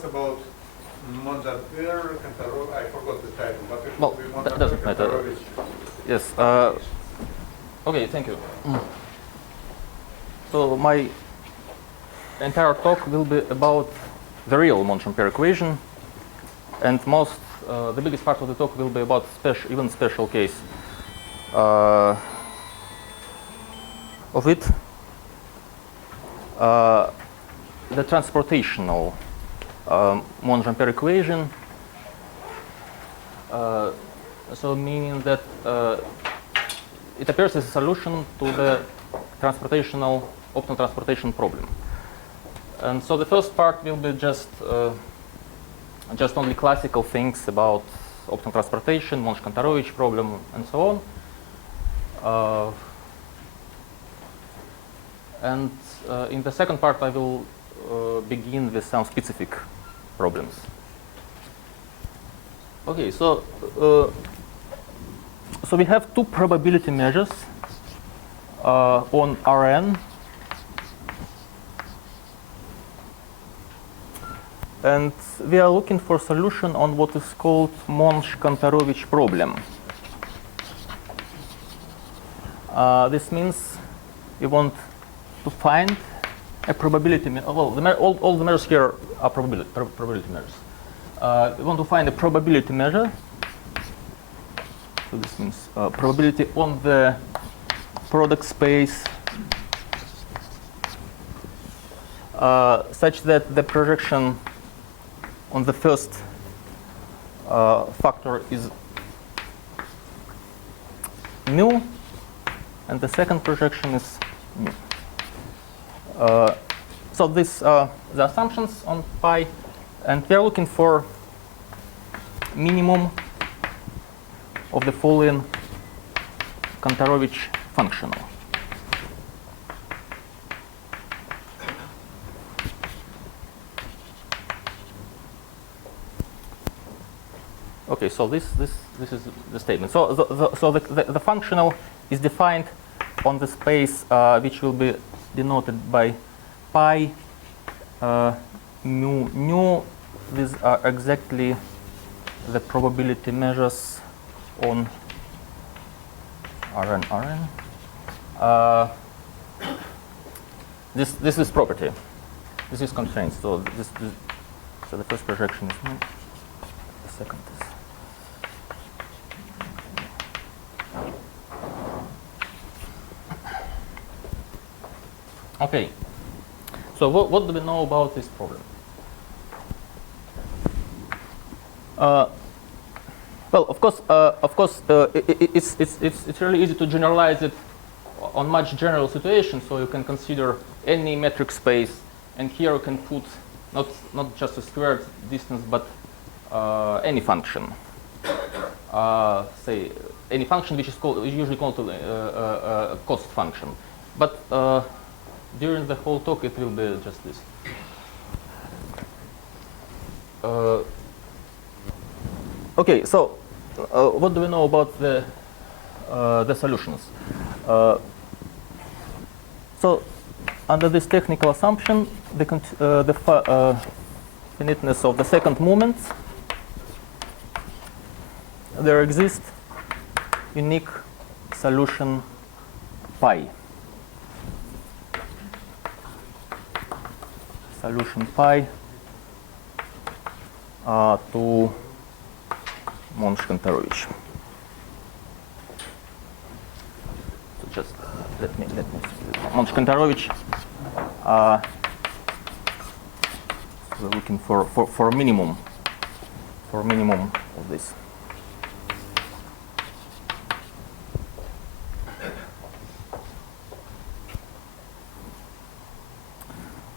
was about Mondaber, Kantarov. I forgot the title, but it Well, will be that Mondaber, doesn't matter. Kantarovich. Yes. Okay, thank you. So my entire talk will be about the real Monge-Ampere equation, and the biggest part of the talk will be about even special case of it, the transportational Monge-Ampere equation. So meaning that it appears as a solution to the optimal transportation problem. And so the first part will be just only classical things about optimal transportation, Monge-Kantarovich problem, and so on. And in the second part, I will begin with some specific problems. Okay, so we have two probability measures on Rn. And we are looking for solution on what is called Monge-Kantarovich problem. This means we want to find a probability. Well, all the measures here are probability measures. We want to find a probability measure. So this means probability on the product space such that the projection on the first factor is mu, and the second projection is mu. So these are the assumptions on pi, and we are looking for minimum of the following Kantarovich functional. Okay, so this is the statement. So the functional is defined on the space which will be denoted by pi mu nu. These are exactly the probability measures on Rn. This is property. This is constraint. So so the first projection is mu. The second is. Okay, so what do we know about this problem? Well, of course, it's really easy to generalize it on much general situation. So you can consider any metric space, and here you can put not just a squared distance, but any function. Say any function which is usually called a cost function, but during the whole talk, it will be just this. Okay, so what do we know about the solutions? So under this technical assumption, the finiteness of the second moment, there exists unique solution pi. Solution pi to Monge-Kantarovich. So just let me Monge-Kantarovich. We're looking for minimum of this.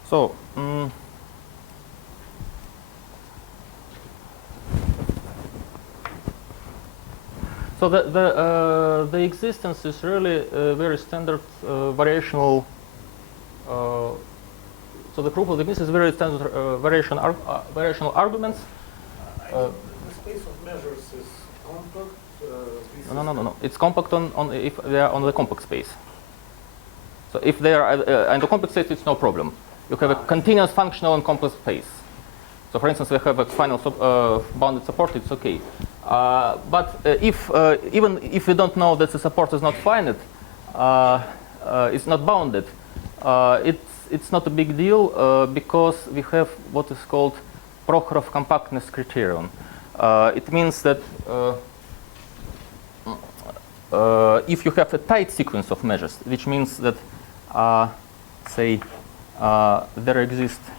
So. So the existence is really a very standard variational. So the proof of the existence is very standard variational arguments. The space of measures is compact. No. It's compact on if they are on the compact space. So if they are in the compact space, it's no problem. You have a continuous functional and compact space. So for instance, we have a final bounded support, it's okay. But even if we don't know that the support is not finite, it's not bounded, it's not a big deal because we have what is called Prokhorov compactness criterion. It means that if you have a tight sequence of measures, which means that, say, there exists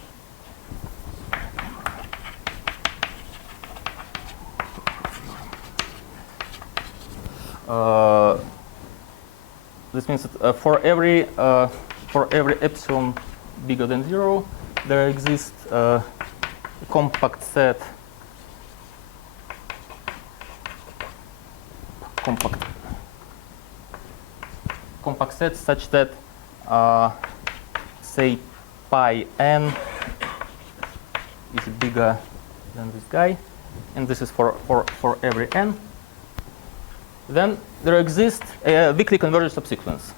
this means that for every epsilon bigger than 0, there exists a compact set such that say pi n is bigger than this guy, and this is for every n. Then there exists a weakly convergent subsequence.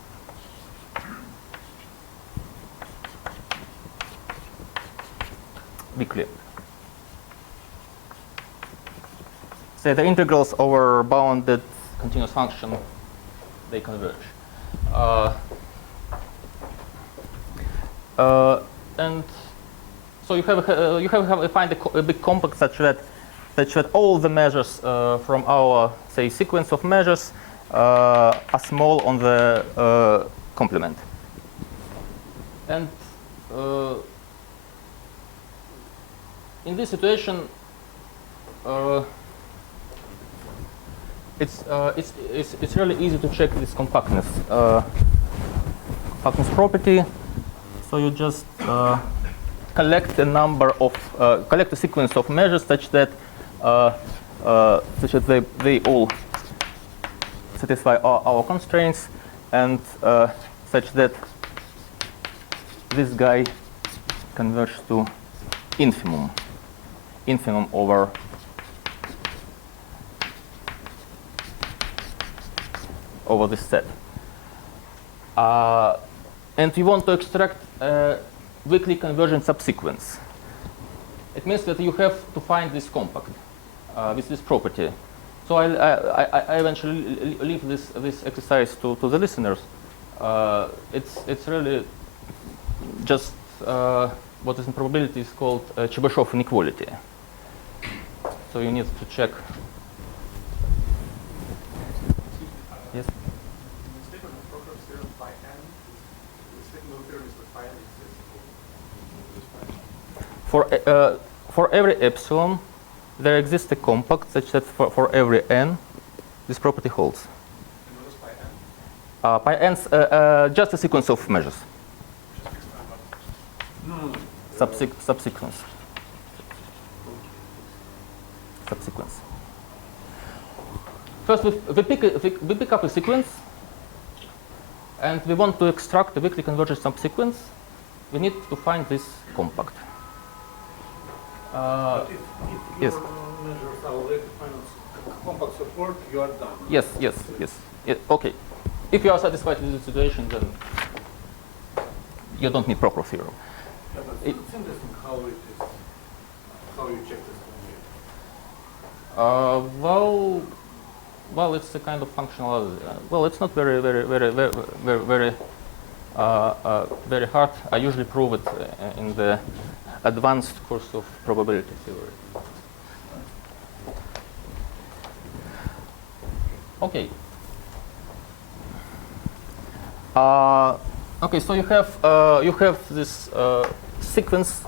Weakly. Say the integrals over bounded continuous function, they converge. And so you have to find a big compact such that all the measures from our, say, sequence of measures are small on the complement. And in this situation, it's really easy to check this compactness property. So you just collect a sequence of measures such that they all satisfy our constraints, and such that this guy converges to infimum over this set. And you want to extract a weakly convergent subsequence. It means that you have to find this compact with this property. So I eventually leave this exercise to the listeners. It's really just what is in probability is called Chebyshev inequality. So you need to check. Yes. For every epsilon, there exists a compact such that for every n, this property holds. And what is pi n? Pi n's just a sequence of measures. No. Subsequence. First, we pick up a sequence, and we want to extract a weakly convergent subsequence. We need to find this compact. But if yes. your measures are already final compact support, you are done. Yes. Okay. If you are satisfied with the situation, then you don't need Prokhorov theorem. Yeah, but it's interesting how it is, how you check this one. Well, it's a kind of functional. Well, it's not very hard. I usually prove it in the advanced course of probability theory. Okay. Okay. So you have this sequence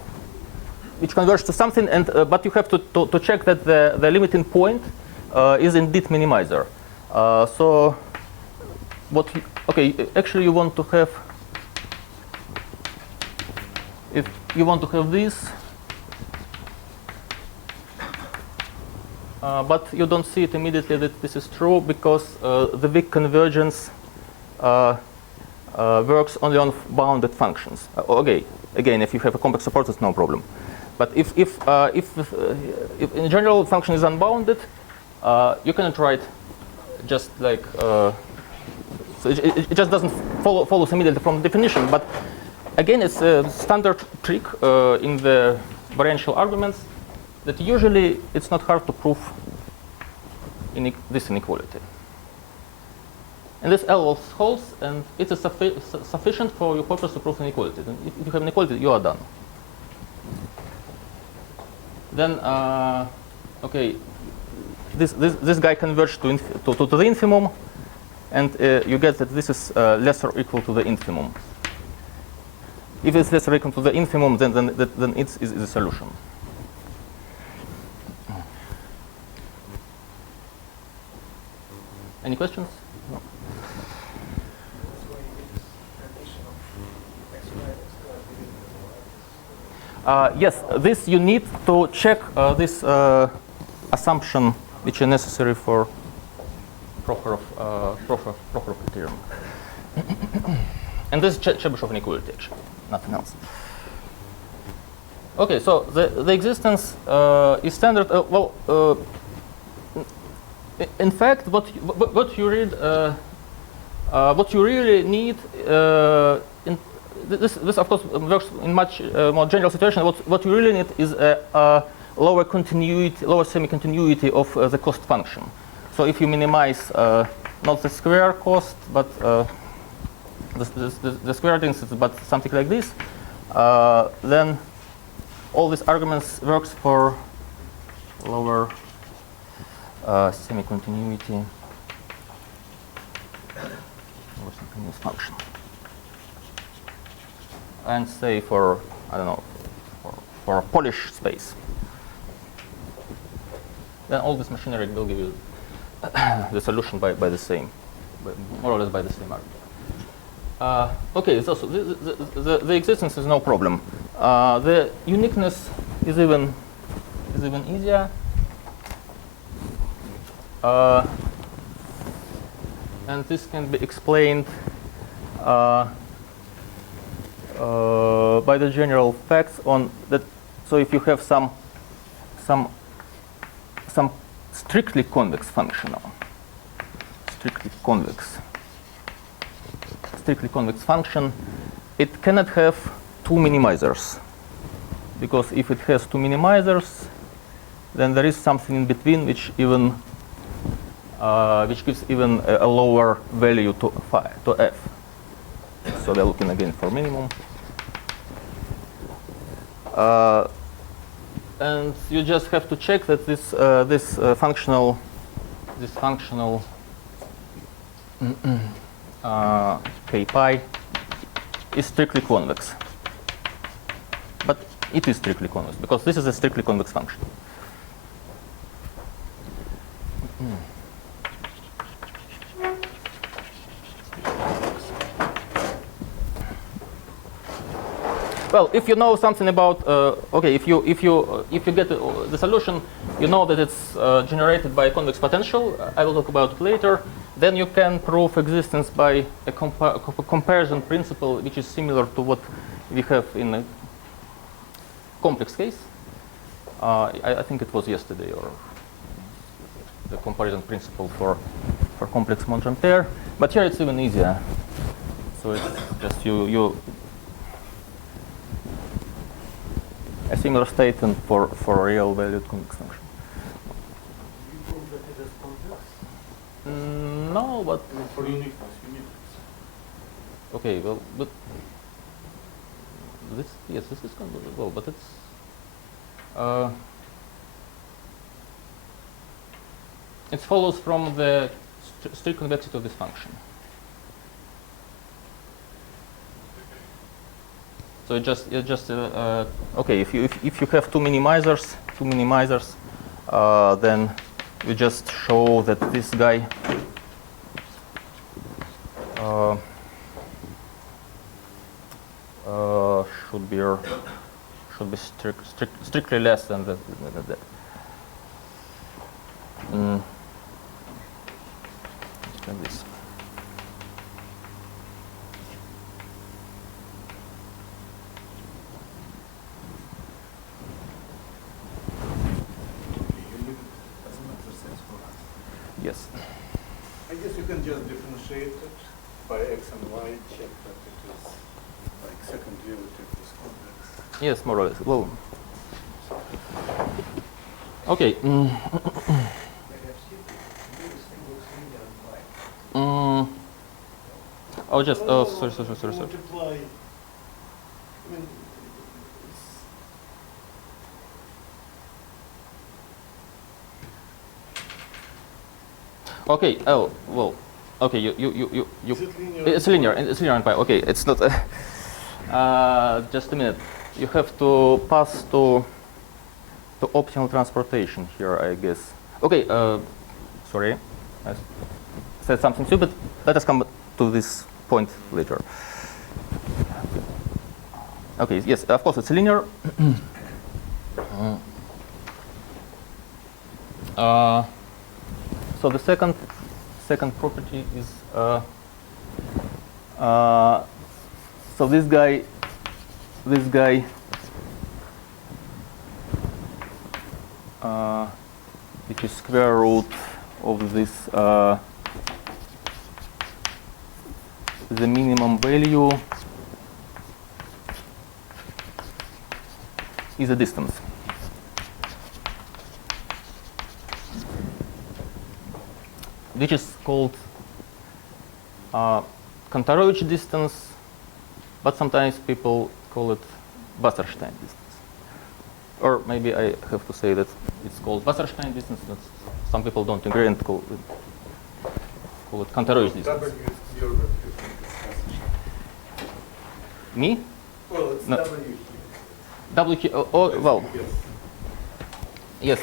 which converges to something, and but you have to check that the limiting point is indeed minimizer. So actually you want to have, if you want to have this, but you don't see it immediately that this is true because the weak convergence works only on bounded functions. Again, if you have a compact support, it's no problem. But if in general function is unbounded, you cannot write just like so it just doesn't follow immediately from the definition. But again, it's a standard trick in the variential arguments that usually it's not hard to prove this inequality. And this L holds, and it is sufficient for your purpose to prove inequality. And if you have inequality, you are done. Then, okay, this guy converges to the infimum, and you get that this is less or equal to the infimum. If it's less or equal to the infimum, then it is the solution. Any questions? No. Yes, this you need to check this assumption which is necessary for proper criterion. And this is Chebyshev inequality, actually, nothing else. Okay, so the existence is standard. In fact, what you read, what you really need, this of course works in much more general situation. What you really need is a lower continuity, lower semi-continuity of the cost function. So if you minimize not the square cost, but the square instance, but something like this, then all these arguments works for lower semi-continuity or continuous function. And say for, I don't know, for a Polish space. Then all this machinery will give you the solution by the same, more or less by the same argument. Okay, so the existence is no problem. The uniqueness is even easier. And this can be explained by the general facts on that. So if you have some strictly convex function, strictly convex function, it cannot have two minimizers, because if it has two minimizers, then there is something in between which even which gives even a lower value to f. So we're looking again for minimum. And you just have to check that this functional k pi is strictly convex. But it is strictly convex because this is a strictly convex function. Well, if you know something about, okay, if you get the solution, you know that it's generated by a convex potential. I will talk about it later. Then you can prove existence by a comparison principle, which is similar to what we have in a complex case. I think it was yesterday, or the comparison principle for complex Monge-Ampere. But here it's even easier. So it's just you a similar statement for a real valued convex function. You prove that it is convex? No, but For uniqueness. Okay, well, but this is convex. Well, but it's it follows from the strict convexity of this function. So it just okay. If you have two minimizers, then you just show that this guy should be strictly less than that. Like this. Yes. I guess you can just differentiate it by x and y, check that it is like second derivative is convex. Yes, more or less. Well, Okay. Oh, just sorry. Multiply. I mean, it's Okay. Oh well. Okay. You. Is it linear? It's linear. It's linear in pi. Okay. It's not. Just a minute. You have to pass to optimal transportation here, I guess. Okay. Sorry. I said something stupid. Let us come to this point later. Okay. Yes. Of course, it's linear. So the second property is so this guy which is square root of this the minimum value is a distance. Which is called Kantarovich distance, but sometimes people call it Wasserstein distance. Or maybe I have to say that it's called Wasserstein distance. Some people don't agree and call it Kantarovich distance. W is your Me? Well, it's No. W. W. Oh, well, Yes.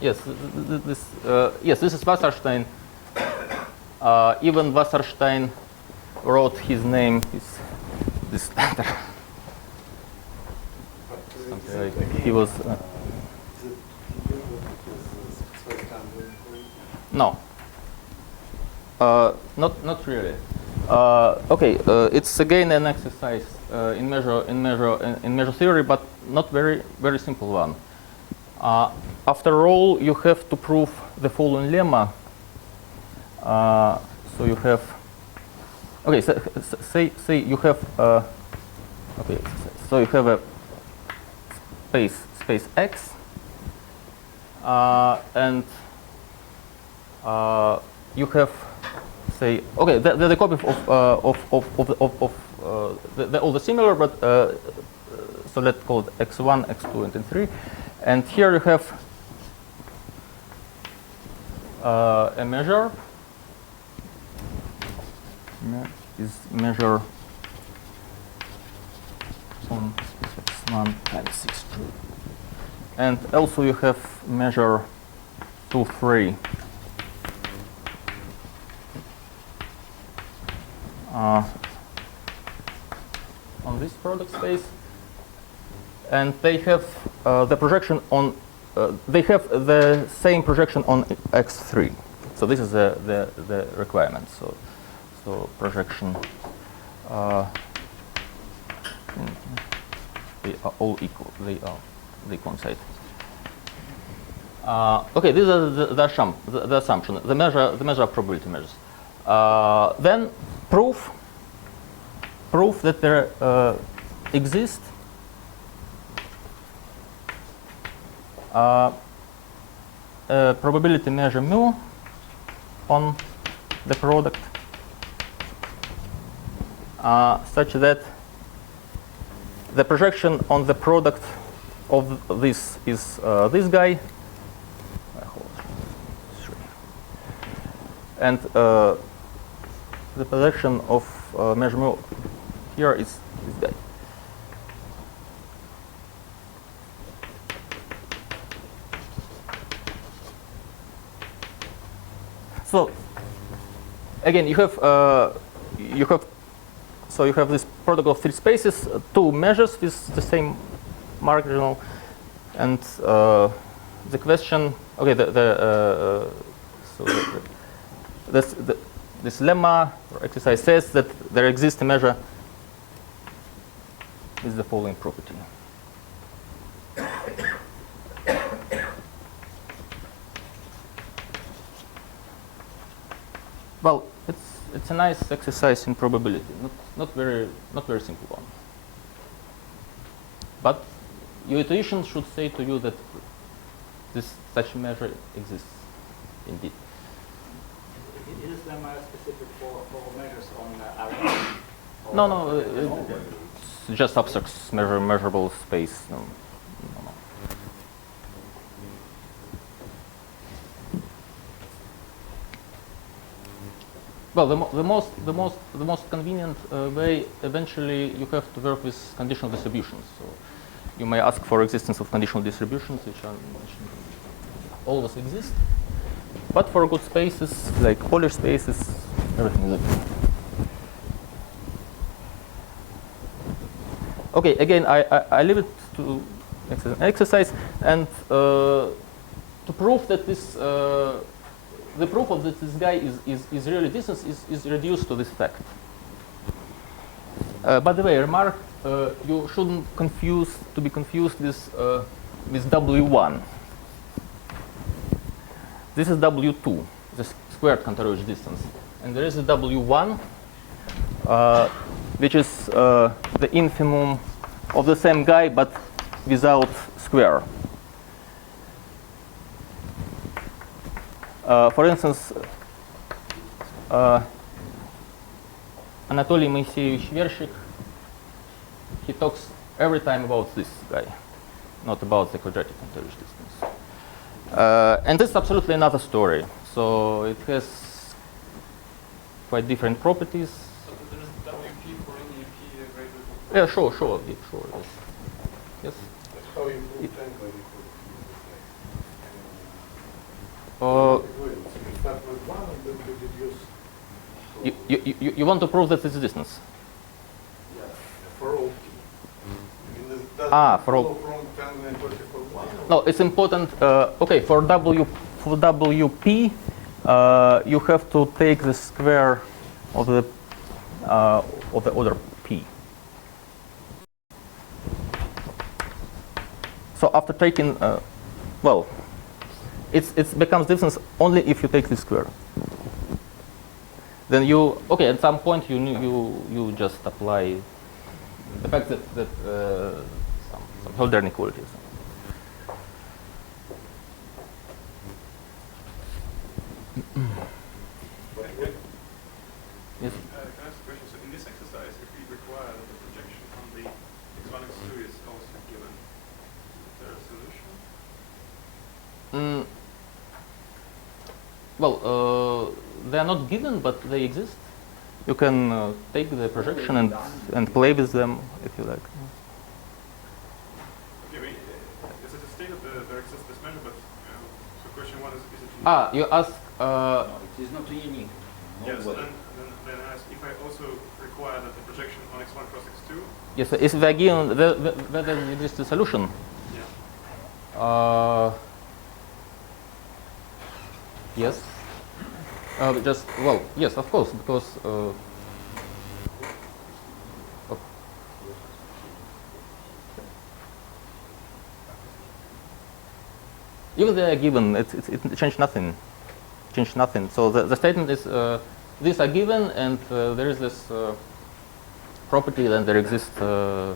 yes. Yes, this is Wasserstein. Even Wasserstein wrote his name is this letter. Something like he was. No. Not really. Okay, it's again an exercise in measure theory, but not very simple one. After all, you have to prove the following lemma. So you have. Okay, so, say you have. Okay, so you have a space X, and you have, say, okay, the copy of all the similar, but so let's call it X1, X2, and N3, and here you have a measure. Is measure on X1 times X2, and also you have measure 2, 3. On this product space, and they have the projection on. They have the same projection on X3. So this is the requirement. So projection. They are all equal. They coincide. Okay, these are the assumption, the measure of probability measures. Then proof that there exists a probability measure mu on the product such that the projection on the product of this is this guy, and the projection of measure mu here is this guy. So again, you have this product of three spaces, two measures with the same marginal, and the question. Okay, this lemma or exercise says that there exists a measure with the following property. Well, it's a nice exercise in probability, not very simple one. But your intuition should say to you that such measure exists indeed. Is them specific for measures on array? No, it's just abstract measurable space. No. Well, the most convenient way eventually you have to work with conditional distributions. So you may ask for existence of conditional distributions, which always exist. But for good spaces like Polish spaces, everything is okay. Okay, again, I leave it to exercise and to prove that this. The proof of that this guy is really distance is reduced to this fact. By the way, remark you shouldn't be confused with W1. This is W2, the squared counterage distance, and there is a W1, which is the infimum of the same guy but without square. For instance, Anatoly Moiseyevich Vershik, he talks every time about this guy, not about the quadratic counterage distance. And this is absolutely another story. So it has quite different properties. So there is WP for any P greater than... Yeah, sure, yes. Yes. But how you prove tangle you start with one and then you deduce. You want to prove that it's a distance? Yeah, for all P. I mean, For all. From tangle equality for one. No, it's important. Okay, for WP, you have to take the square of the order P. So after taking, well, it becomes distance only if you take the square. Then at some point you just apply the fact that some Hölder inequalities. Yes. Can I ask a question? So in this exercise, if we require that the projection on the x1, x2 is also given, is there a solution? Well, they are not given, but they exist. You can take the projection and play with them if you like. Okay, is it a state of there exists this measure, but so question one is it unique? You ask. It is not unique. Yes, then I ask if I also require that the projection on x1 cross x2. Yes, if they are given, whether there exists a solution. Yeah. Yes. Yes, of course, because even they are given, it changed nothing. So the statement is these are given, and there is this property, then there exists the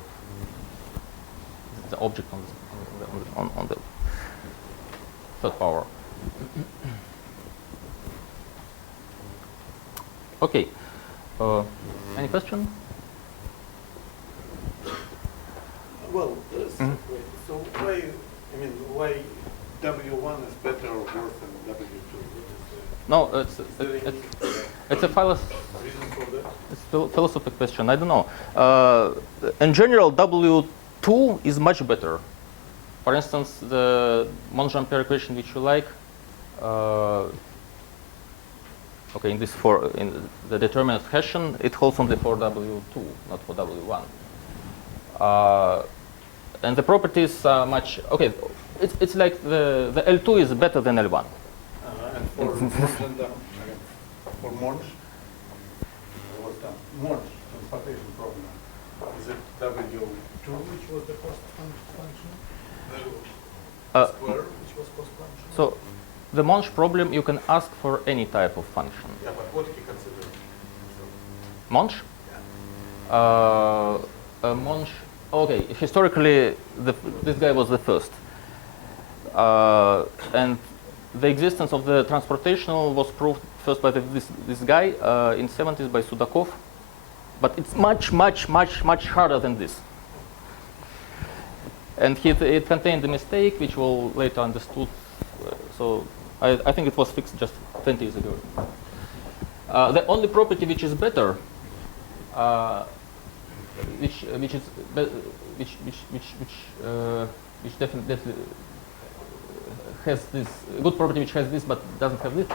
object on the third power. Okay. Any question? Well, so why W1 is better or worse than W2? No, it's a reason for that? It's a philosophical question. I don't know. In general, W2 is much better. For instance, the Monge-Ampere equation which you like. Okay, in the determinant of Hessian, it holds only for W2, not for W1. And the properties are much okay. It's like the L2 is better than L1. And for Monge, what's that? Monge transportation problem. Is it W2, which was the cost function? Square, which was cost function? So the Monge problem, you can ask for any type of function. Yeah, but what he considered? Monge? Yeah. Monge. Okay, historically, this guy was the first. And the existence of the transportational was proved first by this guy in 70s by Sudakov, but it's much harder than this. And it contained a mistake which we'll later understood. So I think it was fixed just 20 years ago. The only property which is better, which definitely has this good property, which has this but doesn't have this.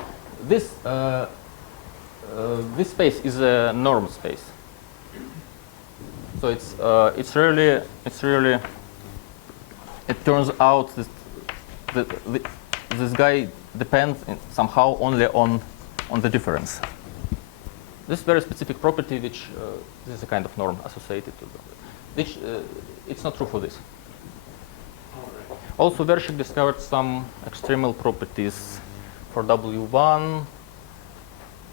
This space is a norm space. So it's really it turns out that this guy depends somehow only on the difference. This very specific property, which this is a kind of norm associated to which it's not true for this. Also, Vershik discovered some extremal properties for W1.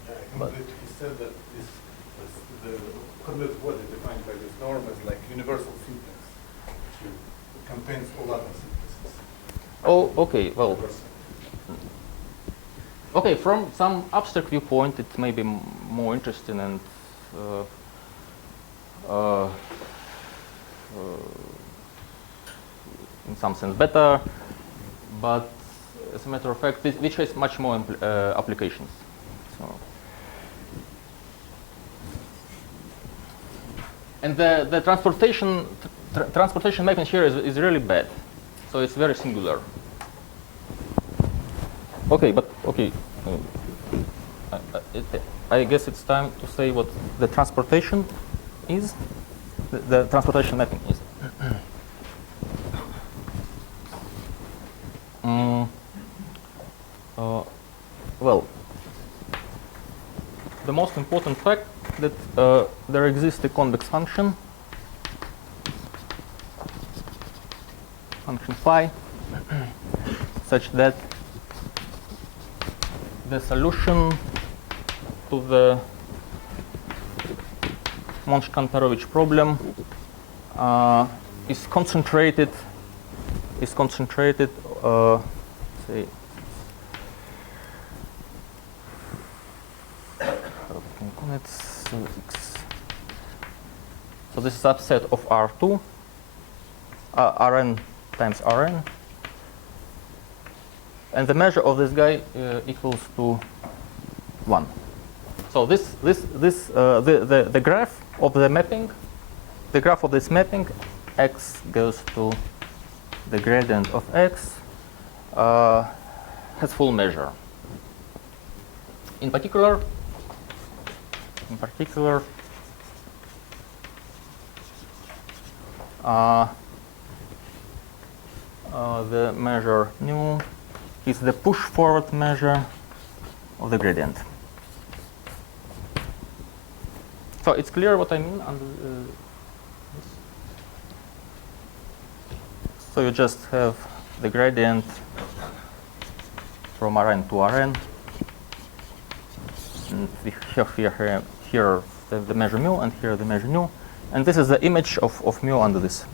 Yeah, I think that he said that the coordinate body defined by this norm is like universal simplex, which contains all other simplexes. Oh, okay. Well, okay. From some abstract viewpoint, it may be more interesting and in some sense better, but as a matter of fact, which has much more applications. So, and the transportation mapping here is really bad, so it's very singular. Okay, but okay, I guess it's time to say what the transportation is. The transportation mapping is. Well, the most important fact that there exists a convex function phi, such that the solution to the Monch-Kantarovich problem is concentrated. Say. So this is a subset of R2, Rn times Rn, and the measure of this guy equals to 1. So the graph of the mapping, the graph of this mapping, x goes to the gradient of x, has full measure. In particular, the measure nu is the push-forward measure of the gradient. So it's clear what I mean under this. So you just have the gradient from Rn to Rn. And we have here the measure mu, and here the measure nu, and this is the image of mu under this.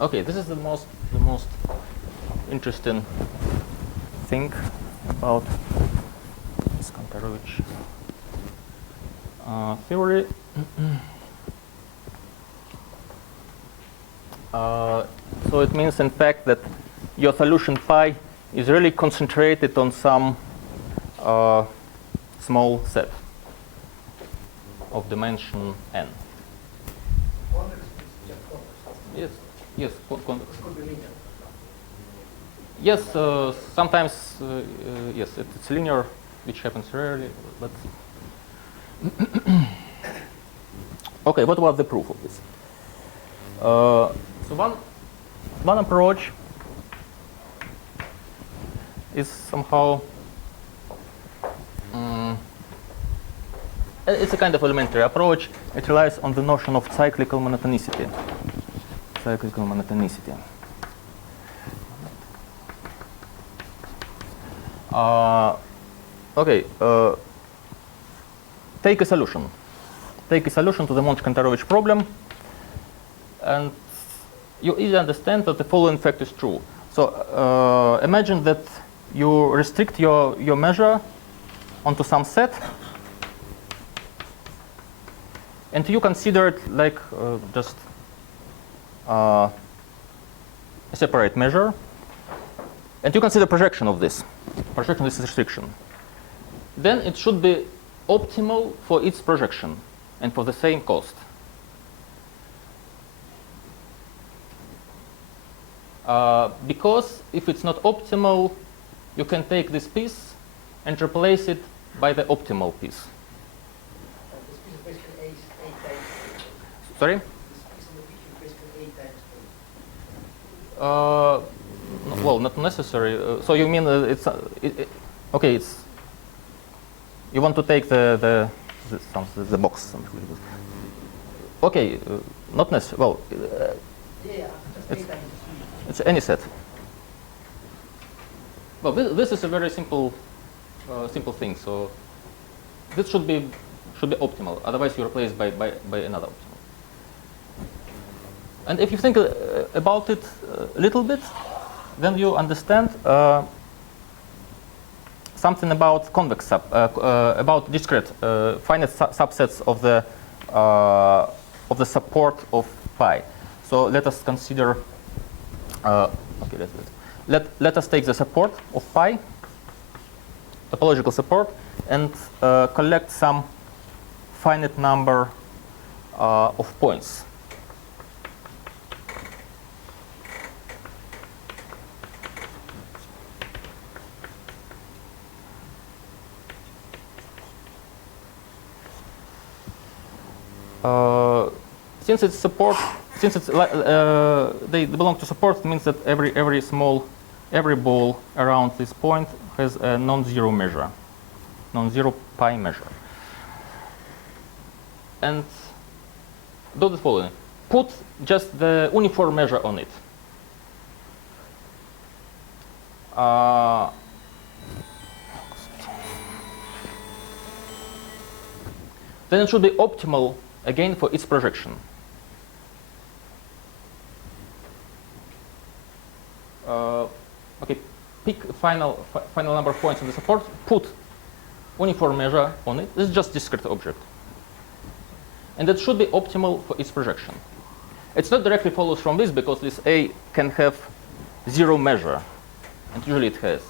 Okay, this is the most interesting thing about this Kantarovich theory. So it means, in fact, that your solution phi is really concentrated on some small set of dimension n. Convex is just convex. Yes, convex. It could be linear. Yes, sometimes yes, it's linear, which happens rarely. But okay, what was the proof of this? So one approach is somehow it's a kind of elementary approach. It relies on the notion of cyclical monotonicity. Okay. Take a solution. Take a solution to the Monch-Kantarovich problem, And you easily understand that the following fact is true. So imagine that you restrict your measure onto some set, and you consider it like just a separate measure, and you consider projection of this restriction. Then it should be optimal for its projection and for the same cost. Because if it's not optimal, you can take this piece and replace it by the optimal piece. This piece is basically A times. Sorry? This piece in the picture is basically A times A. Well, not necessary. So you mean it's okay? It's you want to take the box. Something like this. Okay, not necessary. Well, Yeah, just A times B. it's any set. Well, this is a very simple thing. So this should be optimal. Otherwise, you replace by another optimal. And if you think about it a little bit, then you understand something about convex about discrete finite subsets of the support of pi. So let us consider. Okay, let us take the support of pi, topological support, and collect some finite number of points. Since it's support, since it's they belong to support, it means that every ball around this point has a non-zero measure, non-zero pi measure. And do the following: put just the uniform measure on it. Then it should be optimal again for its projection. Okay, pick final number of points in the support, put uniform measure on it. This is just discrete object. And it should be optimal for its projection. It's not directly follows from this because this A can have zero measure, and usually it has.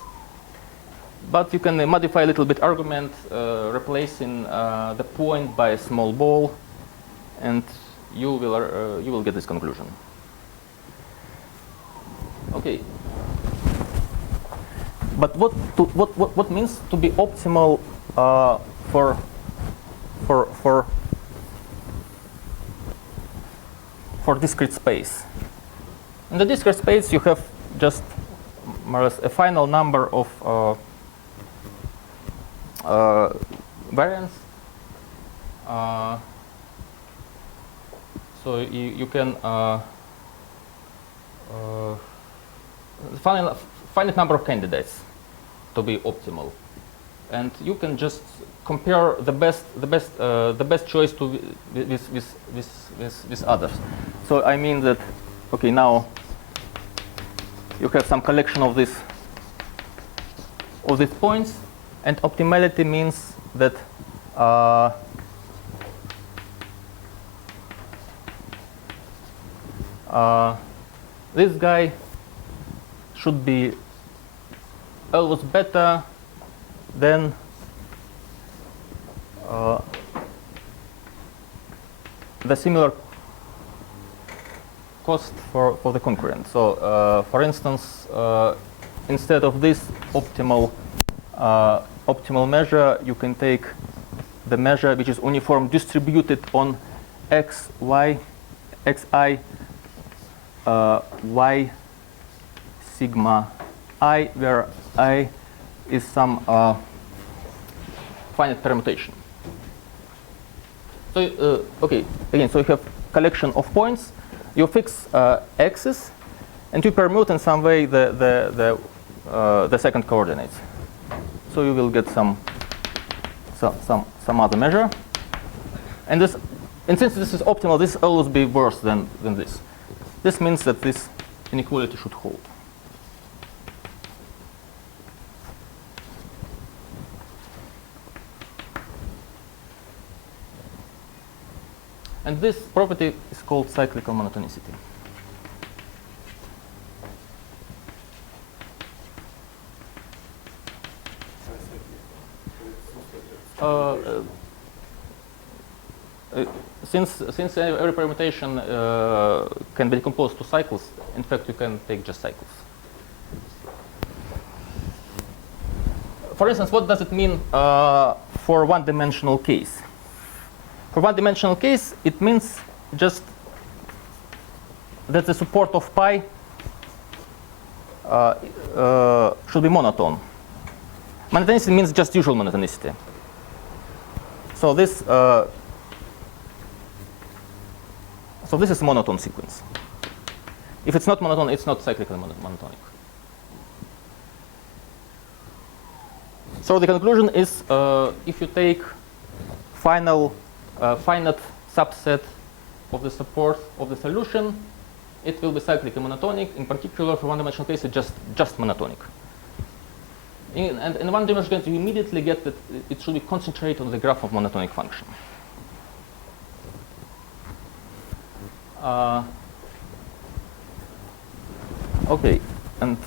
But you can modify a little bit argument, replacing the point by a small ball, and you will get this conclusion. Okay. But what means to be optimal for discrete space? In the discrete space, you have just more or less a final number of variants. So you can finite number of candidates to be optimal, and you can just compare the best choice to with others. So I mean that okay, now you have some collection of these points, and optimality means that this guy should be always better than the similar cost for the concurrent. So, for instance, instead of this optimal measure, you can take the measure which is uniform distributed on x, y, xi, y sigma I, where I is some finite permutation. So okay, again, so you have collection of points. You fix x's, and you permute in some way the second coordinates. So you will get some other measure, and this And since this is optimal, this will always be worse than this. This means that this inequality should hold. And this property is called cyclical monotonicity. Since every permutation can be decomposed to cycles, in fact, you can take just cycles. For instance, what does it mean for one-dimensional case? For one-dimensional case, it means just that the support of pi should be monotone. Monotonicity means just usual monotonicity. So this is a monotone sequence. If it's not monotone, it's not cyclically monotonic. So the conclusion is, if you take finite subset of the support of the solution, it will be cyclically monotonic. In particular, for one-dimensional case, it's just monotonic. And in one-dimensional case, you immediately get that it should be concentrated on the graph of monotonic function. Okay, and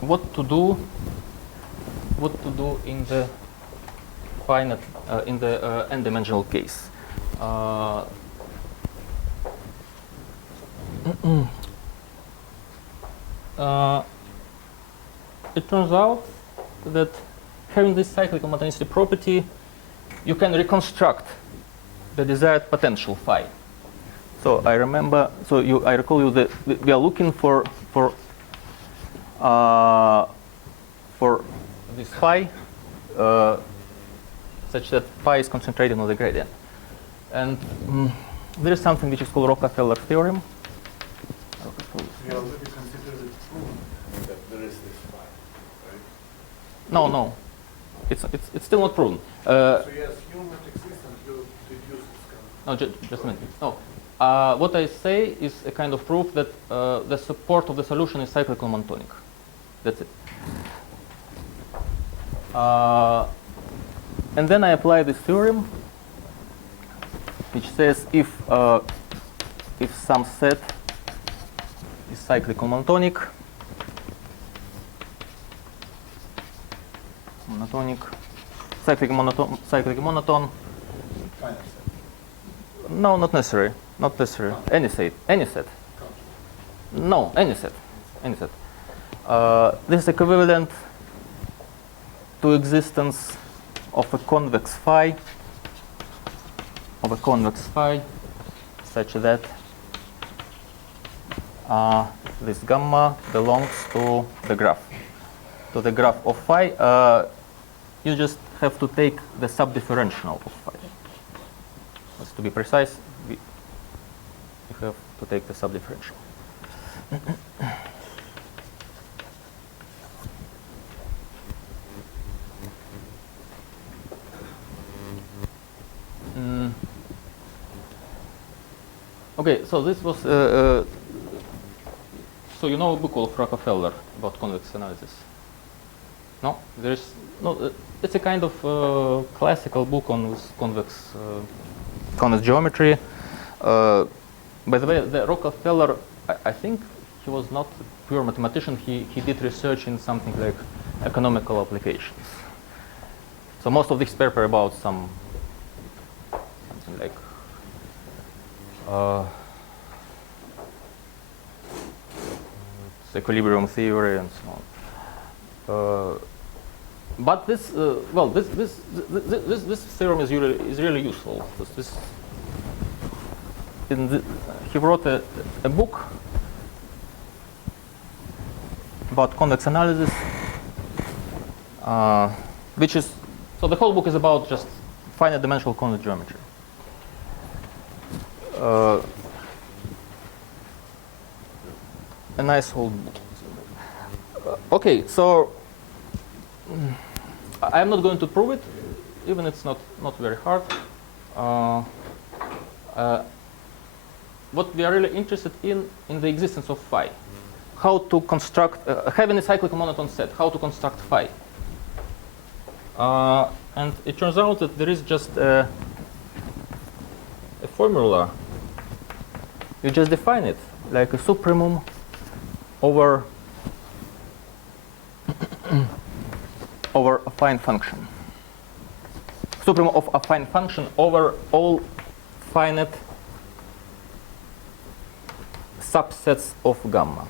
what to do in the finite in the n-dimensional case? It turns out that having this cyclical monotonicity property, you can reconstruct the desired potential phi. So I recall you that we are looking for this phi such that phi is concentrated on the gradient. And there is something which is called Rockefeller theorem. We already considered it proven that there is this phi, right? No. It's still not proven. So you assume it exists and you deduce its kind. No, just a minute. No. What I say is a kind of proof that the support of the solution is cyclical monotonic. That's it. And then I apply this theorem, which says if some set is cyclical monotonic, cyclical monotone. Finite set. No, not necessary. Not necessary. Any set. No, any set. This is equivalent to existence of a convex phi, such that this gamma belongs to the graph. To the graph of phi, you just have to take the subdifferential of phi. That's to be precise, you have to take the subdifferential. Okay, so this was so you know a book of Rockefeller about convex analysis? No, there's no. It's a kind of classical book on convex geometry. By the way, the Rockefeller, I think he was not a pure mathematician. He did research in something like economical applications. So most of this paper about something like equilibrium theory and so on. But this, this theorem is really useful. He wrote a book about convex analysis, which is so the whole book is about just finite dimensional convex geometry. A nice old book. Okay, so I'm not going to prove it, even it's not very hard. what we are really interested in the existence of phi. How to construct, having a cyclical monotone set, how to construct phi. And it turns out that there is just a formula. You just define it like a supremum over over affine function. Supremum of affine function over all finite subsets of gamma.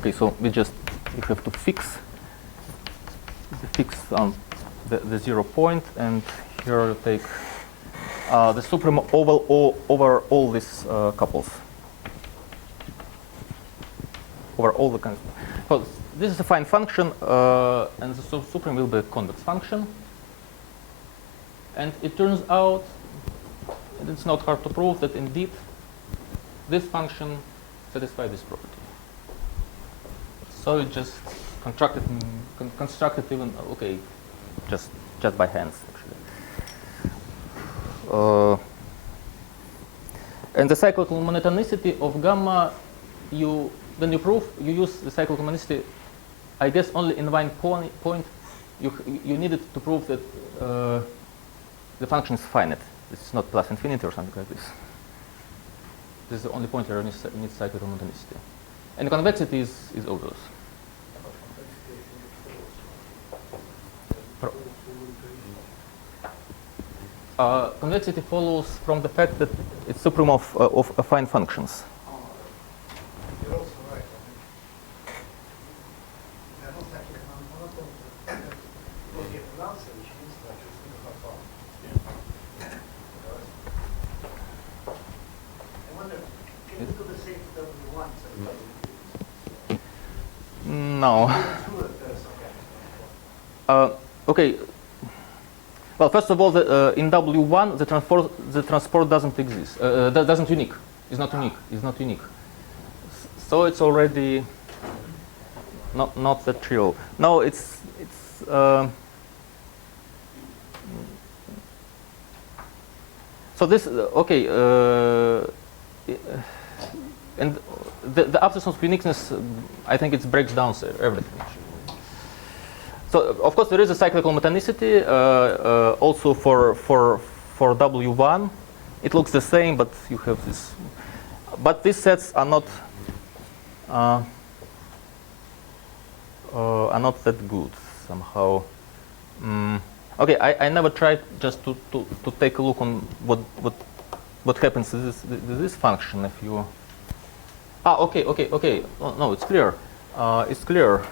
Okay, so we have to fix on the 0 point, and here you take the supremum over all these couples, over all the so this is a fine function, and the supremum will be a convex function. And it turns out, and it's not hard to prove, that indeed this function satisfies this property. So it just constructed even, okay, just by hands actually. And the cyclical monotonicity of gamma, when you prove, you use the cyclical monotonicity, I guess only in one point. You needed to prove that the function is finite. It's not plus infinity or something like this. This is the only point where you need cyclical monotonicity. And the convexity is obvious. Convexity follows from the fact that it's supremum of affine functions. You're also right. They're not actually monotone because you have an answer which means that it's going to have fun. I wonder, can you do the same for W1? No. Okay. Well, first of all, in W1, the transport doesn't exist. Doesn't unique. It's not unique. It's not unique. So it's already not that trivial. No, it's. So this okay. And the absence of uniqueness, I think it breaks down everything. So of course there is a cyclical monotonicity also for W1. It looks the same, but you have this. But these sets are not that good somehow. Okay, I never tried just to take a look on what happens to this function if you. Okay. Oh, no, it's clear. It's clear.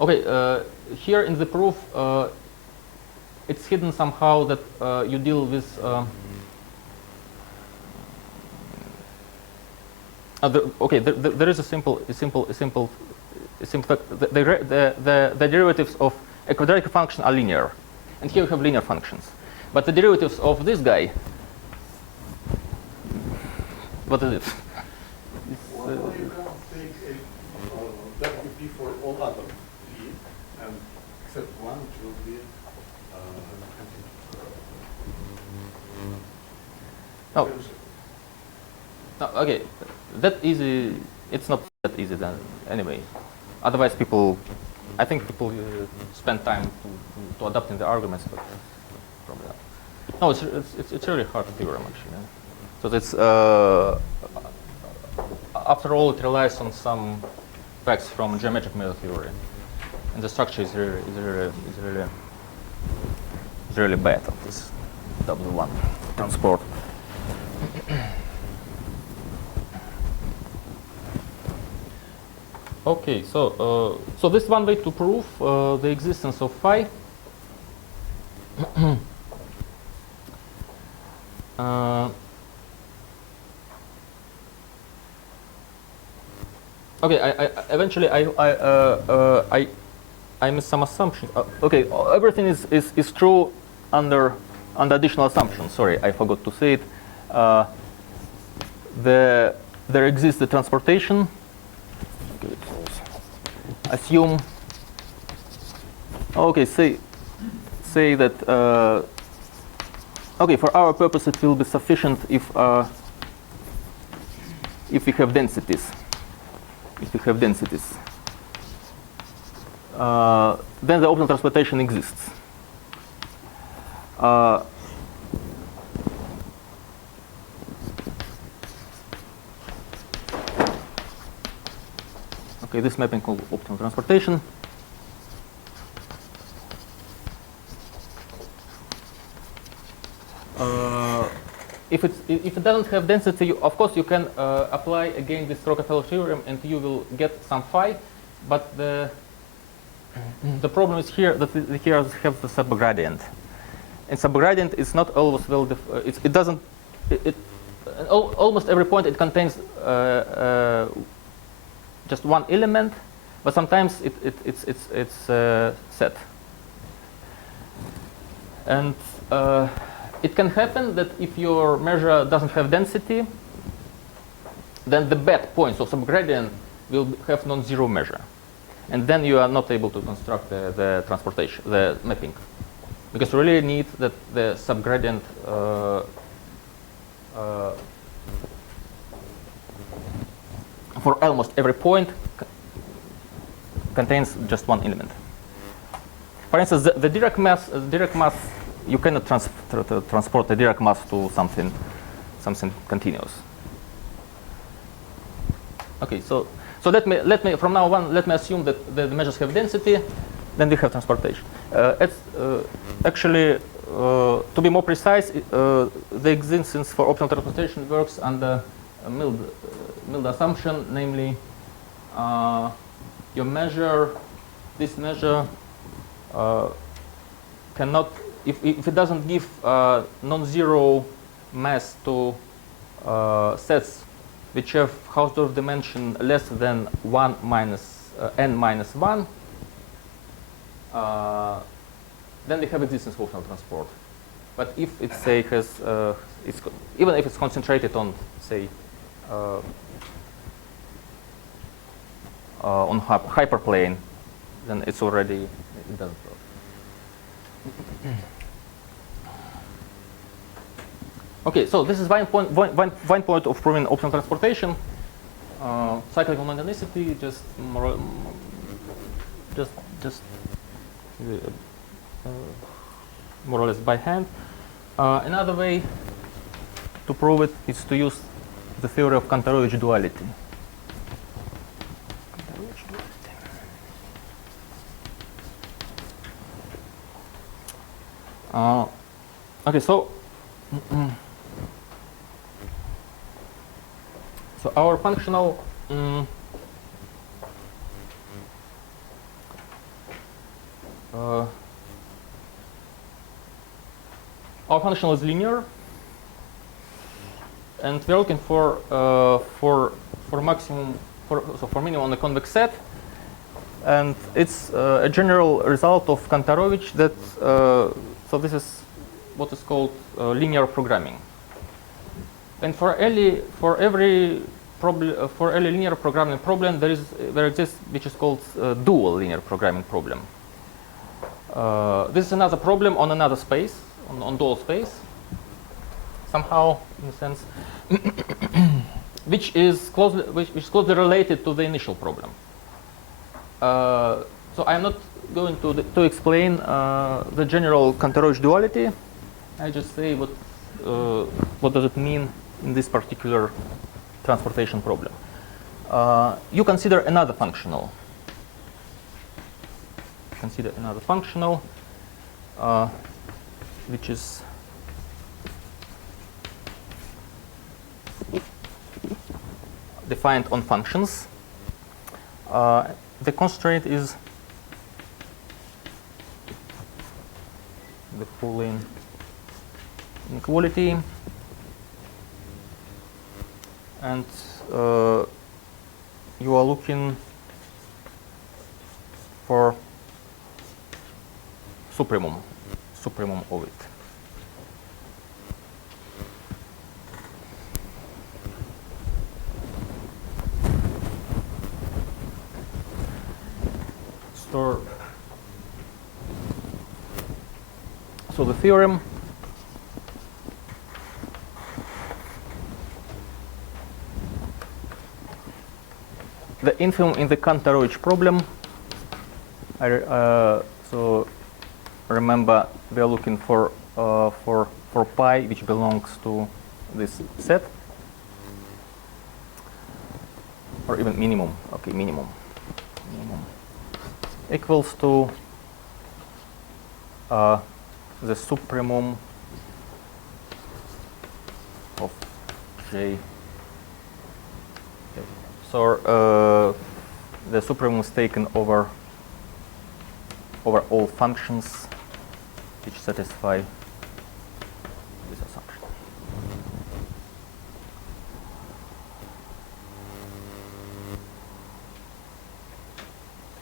Okay, here in the proof, it's hidden somehow that you deal with. There is a simple fact. The derivatives of a quadratic function are linear, and here we have linear functions. But the derivatives of this guy, what is it? Well, you can take that would be for all other p, and except one, which will be no, okay, that easy. It's not that easy then. Anyway, otherwise I think people spend time to adapting the arguments, but probably not. No, it's really hard theorem actually. So that's after all, it relies on some facts from geometric metal theory, and the structure is really bad of this W1 transport. Okay, so this one way to prove the existence of phi. Okay, eventually I I missed some assumption. Okay, everything is true under additional assumptions. Sorry, I forgot to say it. There exists the transportation. Okay, assume. Okay, say that. Okay, for our purpose, it will be sufficient if we have densities. If we have densities. Then the optimal transportation exists. Okay, this mapping called optimal transportation. If it doesn't have density, of course you can apply again this Rockefeller theorem, and you will get some phi. But the problem is here that it here has the subgradient, and subgradient is not always well. It doesn't. Almost every point it contains just one element, but sometimes it's set. And it can happen that if your measure doesn't have density, then the bad points of subgradient will have non-zero measure, and then you are not able to construct the transportation, the mapping, because you really need that the subgradient for almost every point contains just one element. For instance, the Dirac mass, you cannot transport the Dirac mass to something continuous. Okay, so let me from now on let me assume that the measures have density, then we have transportation. Actually, to be more precise, the existence for optimal transportation works under a mild assumption, namely, your measure, this measure cannot, if it doesn't give non-zero mass to sets which have Hausdorff dimension less than 1 minus n minus 1, then they have existence of optimal transport. But if it say has, even if it's concentrated on say on hyperplane, then it's already, it doesn't work. Okay, so this is one point of proving optimal transportation. Cyclical monotonicity, just more or less by hand. Another way to prove it is to use the theory of Kantorovich duality. Okay, so our functional is linear, and we're looking for maximum for minimum on the convex set, and it's a general result of Kantorovich that so this is what is called linear programming. And for every linear programming problem, there exists which is called dual linear programming problem. This is another problem on another space, on dual space, somehow in a sense, which is closely related to the initial problem. So I'm not going to explain the general Kantorovich duality. I just say what does it mean in this particular transportation problem. You consider another functional. Consider another functional, which is defined on functions. The constraint is the Pauline inequality, and you are looking for supremum of it. So the theorem the infimum in the Cantor-Roach problem. So remember we are looking for pi which belongs to this set, or even minimum. Okay, minimum equals to the supremum of J. Okay. So the supremum is taken over all functions which satisfy this assumption.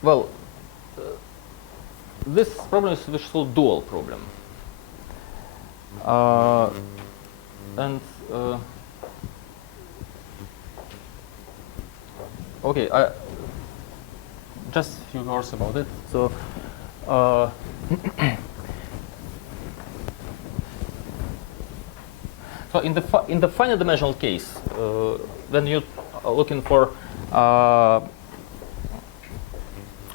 Well, this problem is a so dual problem. Okay, just a few words about it. So, so in the finite dimensional case, when you're looking for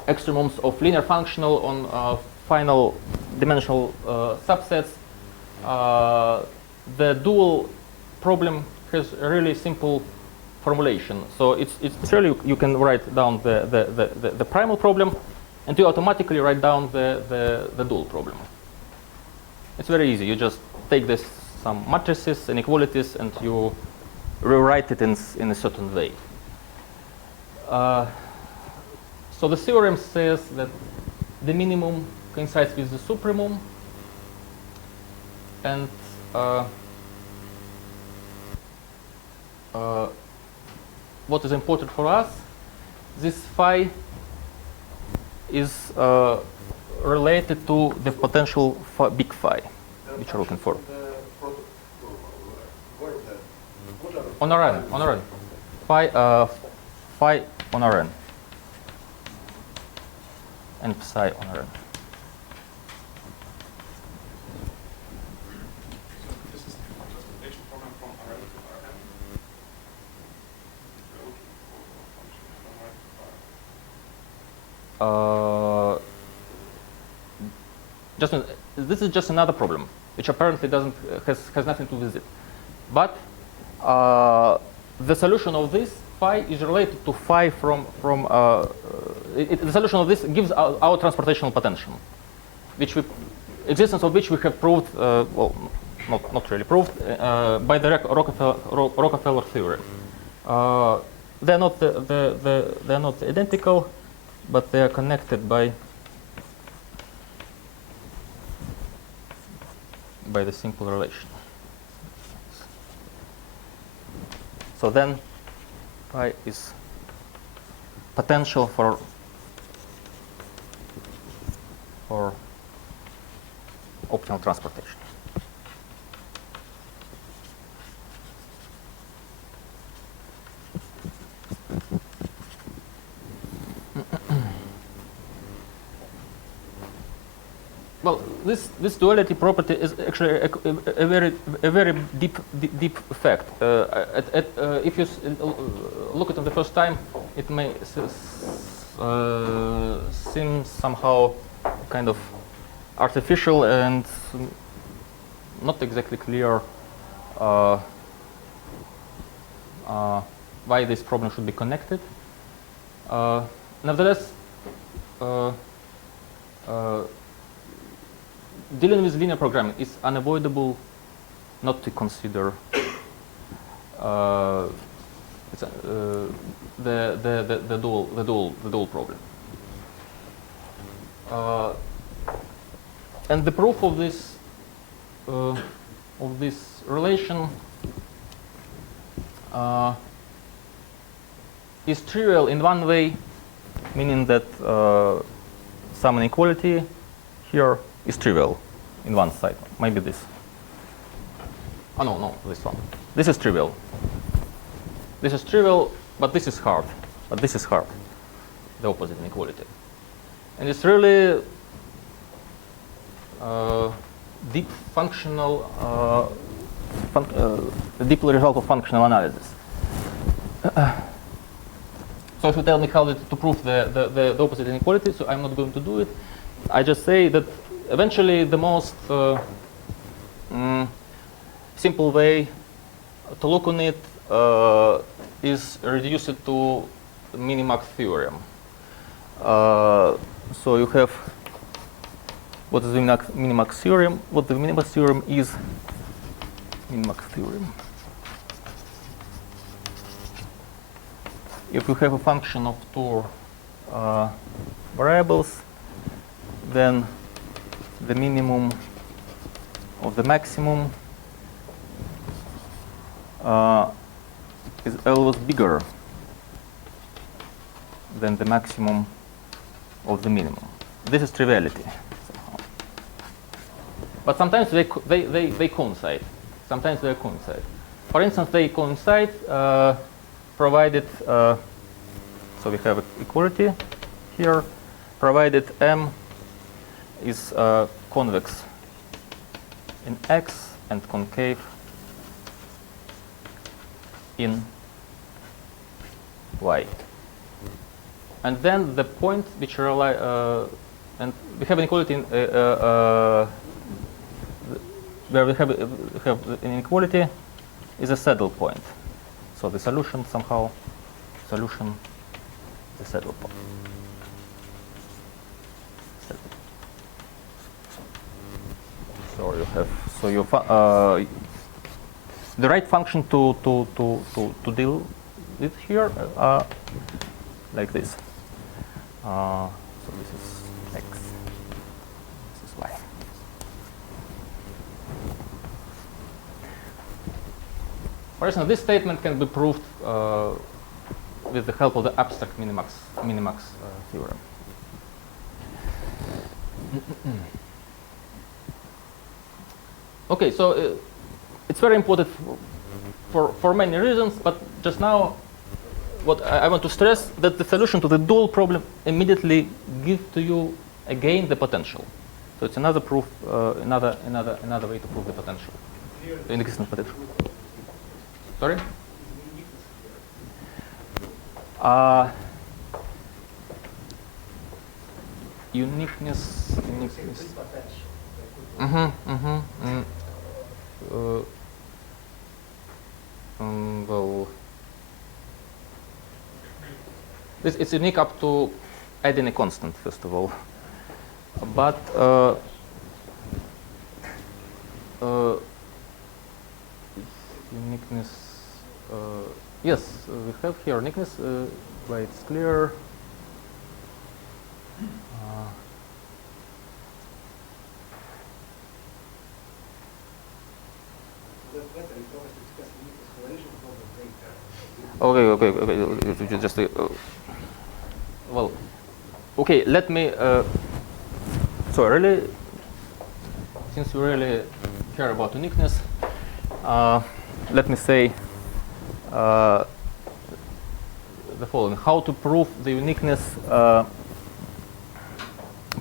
extremums of linear functional on final dimensional subsets, the dual problem has a really simple formulation. So it's really you can write down the primal problem, and you automatically write down the dual problem. It's very easy. You just take this some matrices, inequalities, and you rewrite it in a certain way. So the theorem says that the minimum coincides with the supremum, and what is important for us, this phi is related to the potential big phi, which we're looking for. On Rn. Phi on Rn. And psi on Rn. So this is the transportation problem from Rn to Rn. We're looking for a function from Rn to Rn. This is just another problem, which apparently has nothing to do with it. But the solution of this phi is related to phi the solution of this gives our transportational potential, existence of which we have proved, well, not really proved, by the Rockefeller theorem. They're not identical, but they are connected by the simple relation. So then phi is potential for optimal transportation. Well, this duality property is actually a very deep fact. If you look at it the first time, it may seem somehow kind of artificial and not exactly clear why this problem should be connected. Nevertheless, dealing with linear programming is unavoidable not to consider the dual problem. And the proof of this relation is trivial in one way, meaning that some inequality here is trivial in one side. Maybe this. Oh, no, this one. This is trivial. This is trivial, but this is hard. But this is hard. The opposite inequality. And it's really deep functional, deep result of functional analysis. So if you tell me how to prove the opposite inequality, so I'm not going to do it. I just say that eventually the most simple way to look on it is reduce it to minimax theorem. So you have what is the minimax theorem? What the minimax theorem is? Minimax theorem. If you have a function of two variables, then the minimum of the maximum is always bigger than the maximum of the minimum. This is triviality somehow. But sometimes they coincide. Sometimes they coincide. For instance, they coincide provided, so we have equality here, provided M is convex in X and concave in Y. And then the point which rely, and we have inequality in, where we have an inequality is a saddle point. So the solution somehow, solution, the saddle point. So you have, so you the right function to deal with here like this. So this is X, this is Y. For instance, this statement can be proved with the help of the abstract minimax theorem. Okay, so it's very important for many reasons, but just now what I want to stress that the solution to the dual problem immediately gives to you again the potential. So it's another proof, another way to prove the potential, the existence potential. Sorry? Uniqueness. Well, it's unique up to adding a constant, first of all. But uniqueness, yes, we have here uniqueness, why it's clear. Okay. Just well, okay. Let me. So really, since you really care about uniqueness, let me say the following: how to prove the uniqueness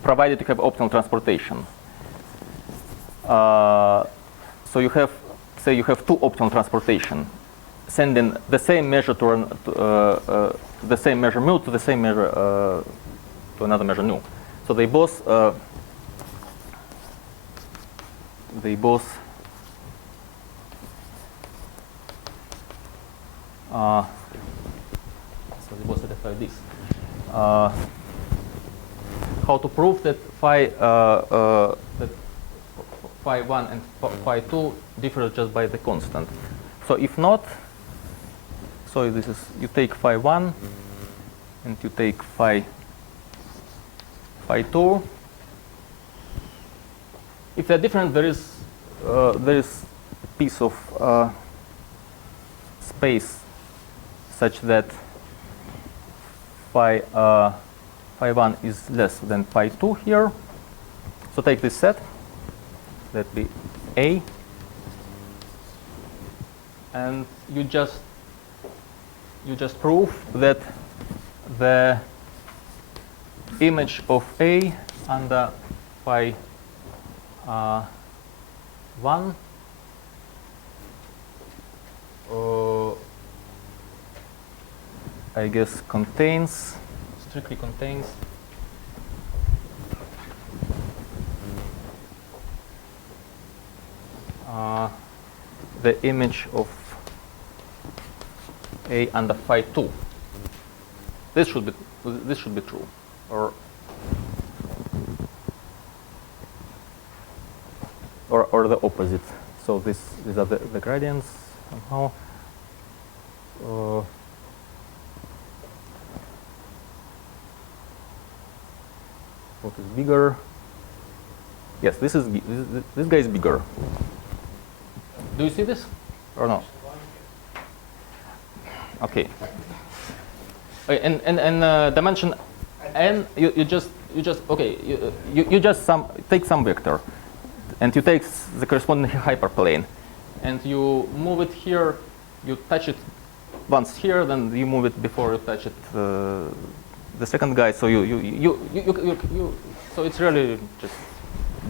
provided you have optimal transportation. So you have, say, you have two optimal transportation, sending the same measure to the same measure mu to the same measure to another measure nu. So they both so they both satisfy this. How to prove that that phi 1 and phi 2 differ just by the constant. So if not, so this is, you take phi 1 and you take phi 2. If they're different, there is a piece of space such that phi 1 is less than phi 2 here, So take this set, that be A, and you just prove that the image of A under phi 1 I guess strictly contains the image of A under phi 2. This should be true, or the opposite. So these are the gradients somehow. What is bigger? Yes, this guy is bigger. Do you see this or no? Okay. And dimension n, you just take some vector, and you take the corresponding hyperplane, and you move it here. You touch it once here, then you move it before you touch it the second guy. So so it's really just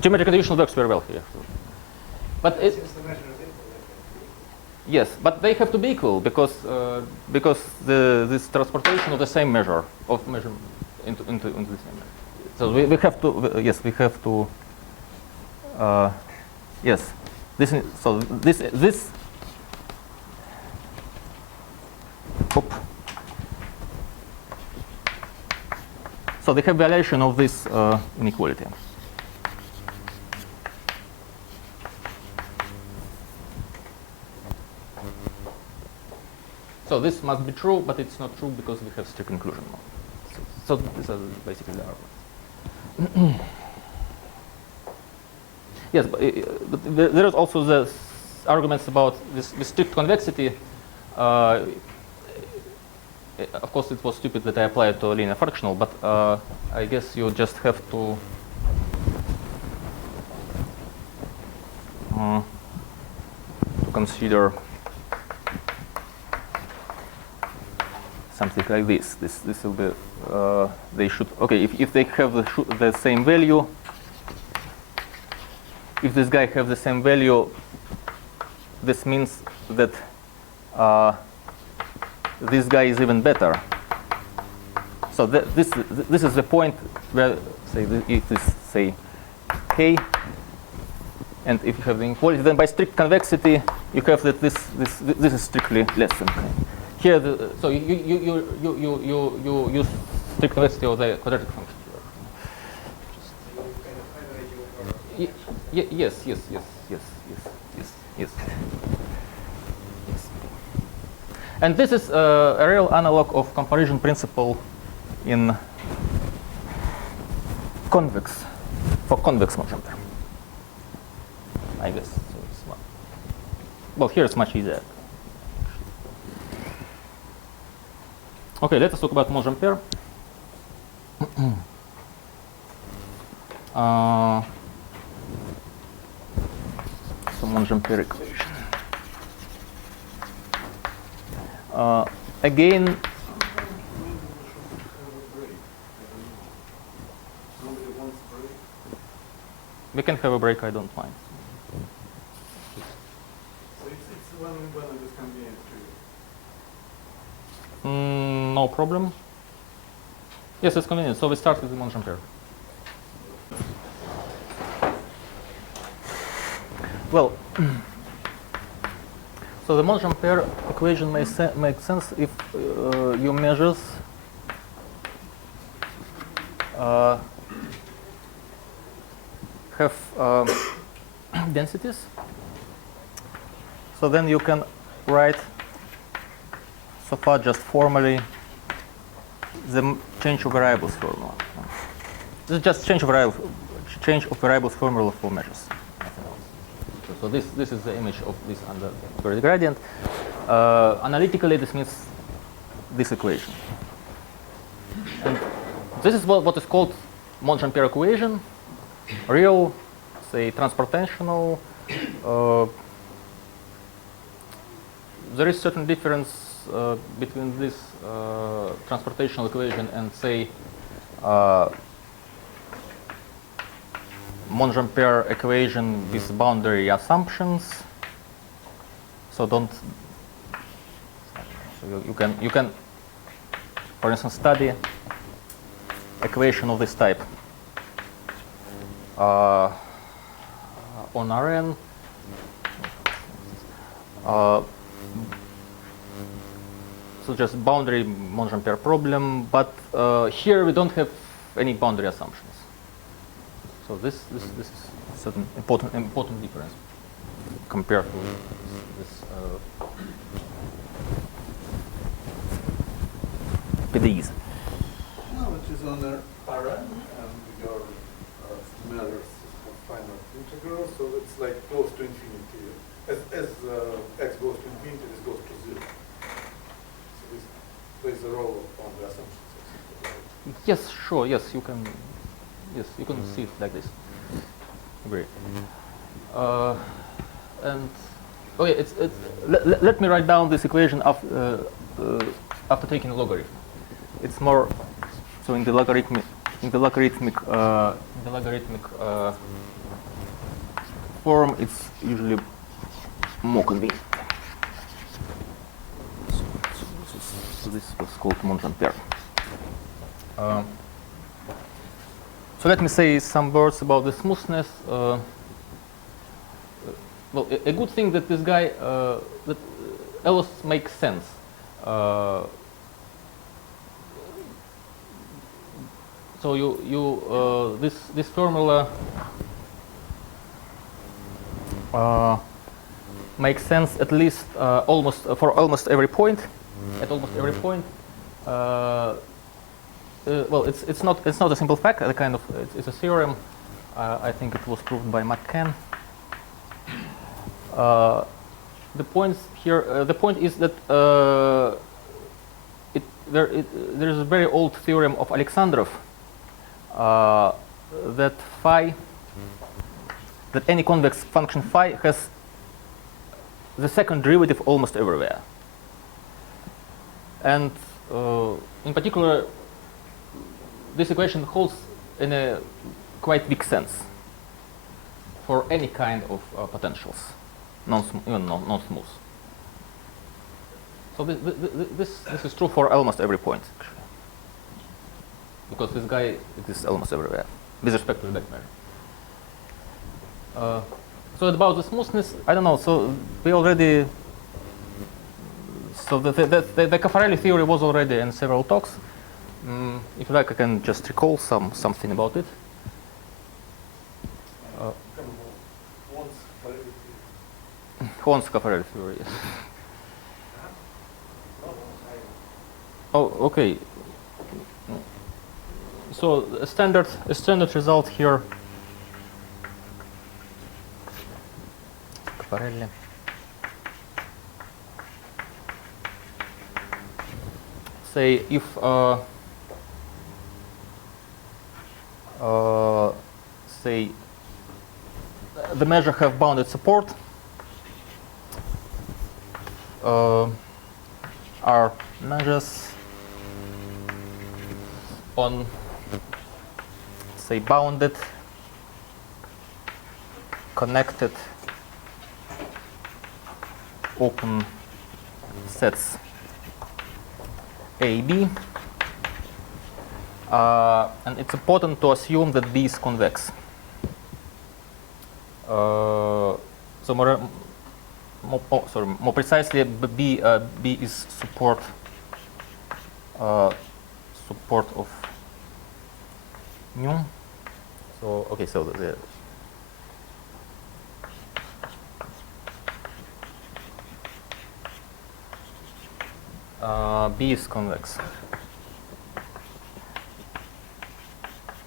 geometric condition works very well here. But it. Since the measure is equal, Yes, but they have to be equal because this transportation of the same measure into the same measure. So we have to yes. This. Oop. So they have violation of this inequality. So this must be true, but it's not true because we have strict inclusion. So these are basically the arguments. Yes, but there is also the arguments about this strict convexity. Of course, it was stupid that I applied to a linear fractional, but I guess you just have to consider something like this. This will be they should if they have the same value. If this guy have the same value, this means that this guy is even better. So this is the point where if this say k, and if you have the inequality, then by strict convexity you have that this is strictly less than k. Here, so you use strict convexity of the quadratic function. Yes. And this is a real analog of comparison principle in convex motion term, I guess. So it's well, here it's much easier. Okay, let us talk about Monge-Ampère. So Monge-Ampère equation. Again, we can have a break. I don't mind. So it's when it is convenient to you. No problem. Yes, it's convenient. So we start with the Monge-Ampère. Well, so the Monge-Ampère equation makes sense if you measures have densities. So then you can write so far just formally the change of variables formula. This is just change of variables formula for measures. So this is the image of this under the gradient. Analytically, this means this equation. And this is what is called Monge-Ampère equation. real, say transportational, there is certain difference between this transportational equation and say Monge-Ampere equation with boundary assumptions. So don't. So you can, for instance, study equation of this type on Rn. So just boundary Monge-Ampere problem, but here we don't have any boundary assumptions. So this is certain important difference compared to this PDEs. No, which is on the Rn, and your matters of finite integral, so it's like goes to infinity. As x goes to infinity, this goes to 0. So this plays a role on the assumptions. Yes, sure. Yes, you can. Yes, you can see it like this. Agree. And okay, let me write down this equation after taking logarithm. It's more so in the logarithmic form. It's usually more convenient. So this was called Monge-Ampere. So let me say some words about the smoothness. Well, a good thing that this guy that else makes sense. So this formula makes sense at least for almost every point. At almost every point. Well, it's not a simple fact. It's a theorem. I think it was proved by McCann. The point is that there is a very old theorem of Alexandrov that any convex function phi has the second derivative almost everywhere, and in particular, this equation holds in a quite weak sense for any kind of potentials, even non-smooth. So this is true for almost every point, actually, because this guy exists almost everywhere with respect to the back measure. So about the smoothness, I don't know. So we already. So the Caffarelli theory was already in several talks. If you like, I can just recall something about it. Horn's Caffarelli theory. Yes. Oh, okay. So a standard result here. Caffarelli. Say if say the measure have bounded support, are measures on say bounded connected open sets A, B, and it's important to assume that B is convex. So more precisely, B is support of mu. So okay, so the B is convex.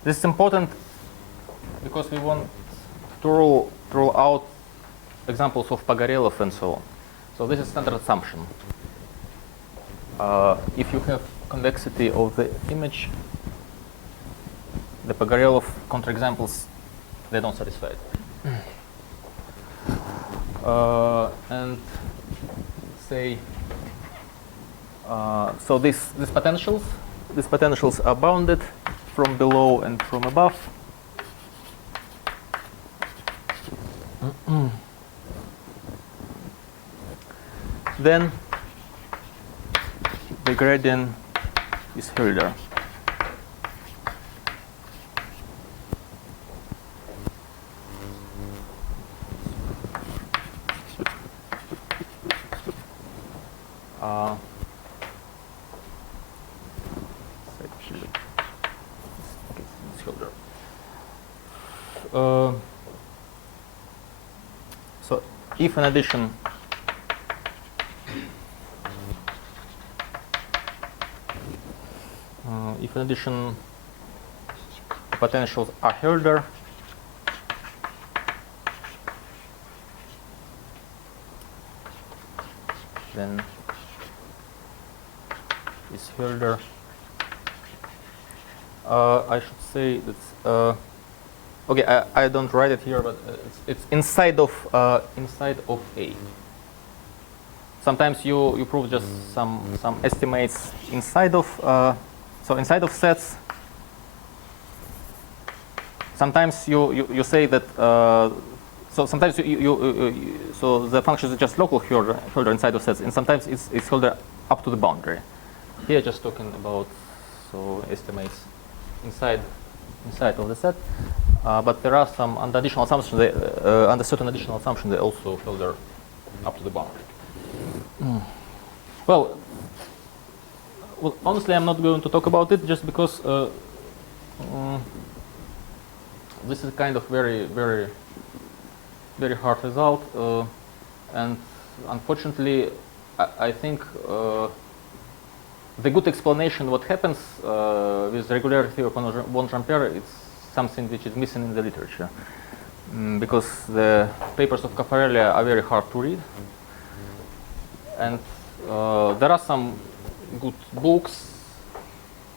This is important because we want to rule out examples of Pogorelov and so on. So this is standard assumption. If you have convexity of the image, the Pogorelov counterexamples they don't satisfy it. And say so these potentials are bounded from below and from above. Then the gradient is Hilder. So if in addition the potentials are Hilder, then is Hilder. I should say that okay, I don't write it here, but it's inside of A. Sometimes you prove just some estimates inside of so inside of sets. Sometimes you say that so sometimes so the function is just local Hilder inside of sets, and sometimes it's Hilder up to the boundary. Here just talking about so estimates inside of the set. But there are some under additional assumptions. Under certain additional assumptions, they also Hilder up to the boundary. Well, honestly, I'm not going to talk about it just because this is kind of very hard result, and unfortunately, I think the good explanation what happens with regularity theory of von Ampere, it's something which is missing in the literature, because the papers of Caffarelli are very hard to read, and there are some good books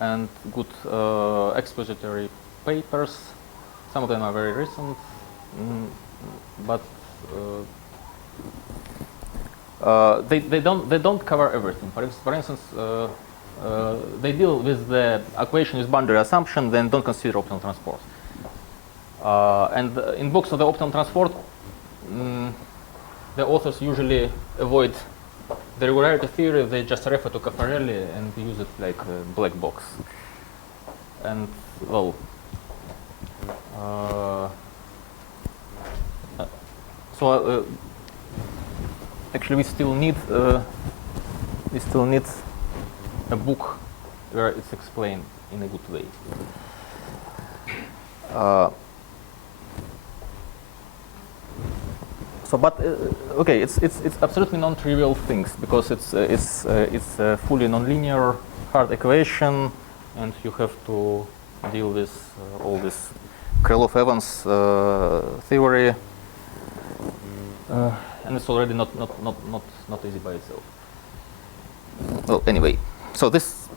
and good expository papers. Some of them are very recent, but they don't cover everything. For instance, they deal with the equation with boundary assumption, then don't consider optimal transport. And in books of the optimal transport, the authors usually avoid the regularity theory. They just refer to Caffarelli and use it like a black box. And well, so actually we still need a book where it's explained in a good way. So, but okay, it's absolutely non-trivial things because it's a fully nonlinear hard equation, and you have to deal with all this Krylov-Evans theory, and it's already not easy by itself. Well, anyway, so this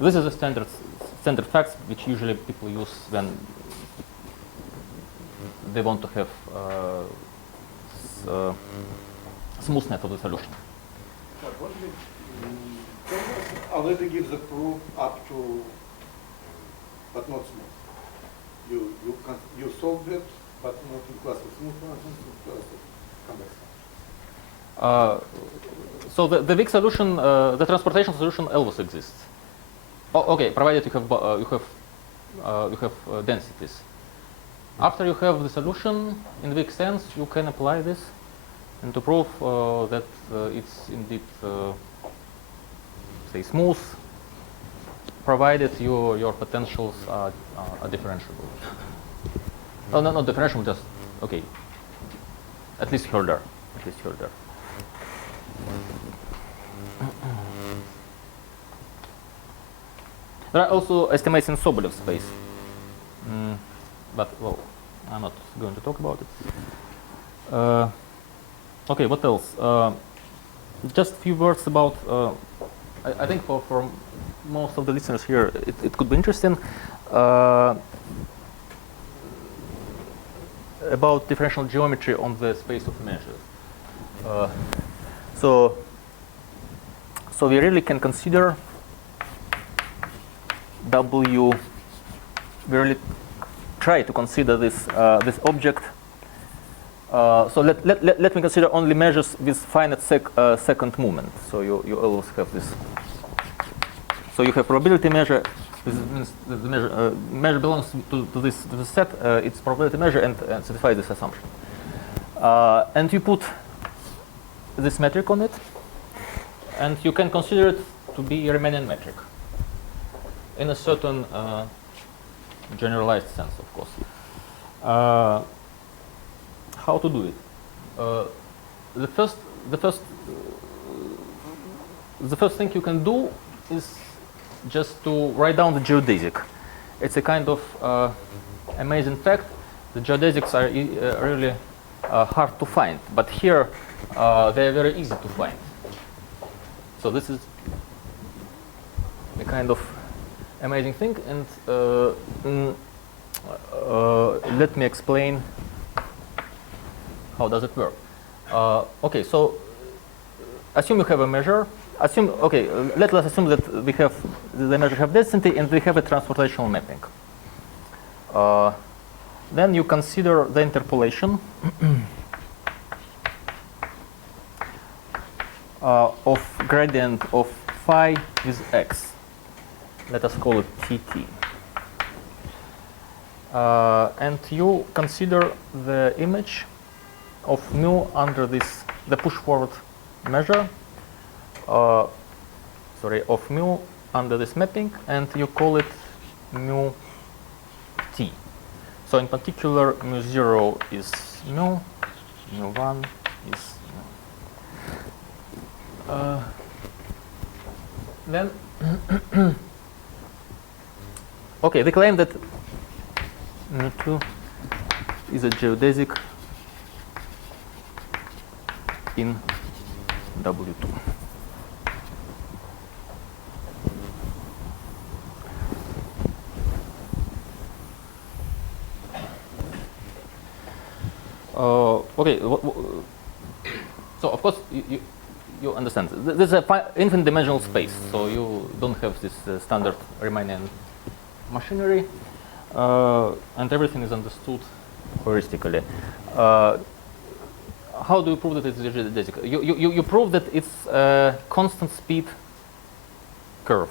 is a standard facts which usually people use when they want to have smoothness of the solution. But what do you already give the proof up to, but not smooth. You solved it, but not in class of smooth functions, in class of convex functions. So the big solution, the transportation solution, always exists. Okay, provided you have densities. After you have the solution in weak sense, you can apply this, and to prove that it's indeed say smooth, provided your potentials are differentiable. Oh, no, not differentiable, just okay. At least Hilder. There are also estimates in Sobolev space, but well, I'm not going to talk about it. Okay, what else? Just a few words about. I think for most of the listeners here, it could be interesting. about differential geometry on the space of measures. So we really can consider W. We really try to consider this this object. So let me consider only measures with finite second moment. So you always have this. So you have probability measure. This means the measure belongs to this set. It's probability measure and satisfies this assumption. And you put this metric on it, and you can consider it to be a Riemannian metric in a certain generalized sense, of course. How to do it? The first thing you can do is just to write down the geodesic. It's a kind of amazing fact. The geodesics are really hard to find, but here they are very easy to find. So this is a kind of amazing thing, and let me explain how does it work. Okay, so assume you have a measure. Let us assume that we have the measure have density and we have a transportational mapping. Then you consider the interpolation of gradient of phi with x. Let us call it Tt. And you consider the image of mu under this, the push forward measure, of mu under this mapping, and you call it mu t. So in particular, mu 0 is mu 1 is mu. Then, okay, they claim that mu 2 is a geodesic in W2. Okay, so of course you understand. This is an infinite dimensional space, so you don't have this standard Riemannian machinery, and everything is understood heuristically. How do you prove that it's geodesic? You prove that it's a constant speed curve.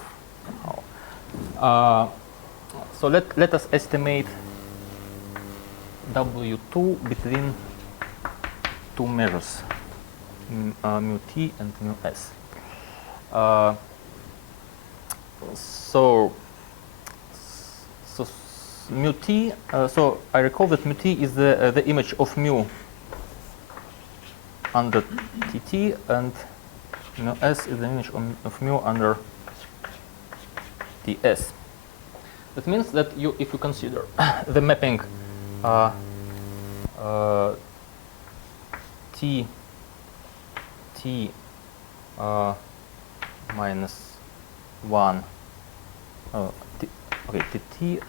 So let us estimate W2 between two measures, mu t and mu s. So mu t. So I recall that mu t is the image of mu under Tt, and mu s is the image of mu under Ts. That means that if you consider the mapping T minus 1, Tt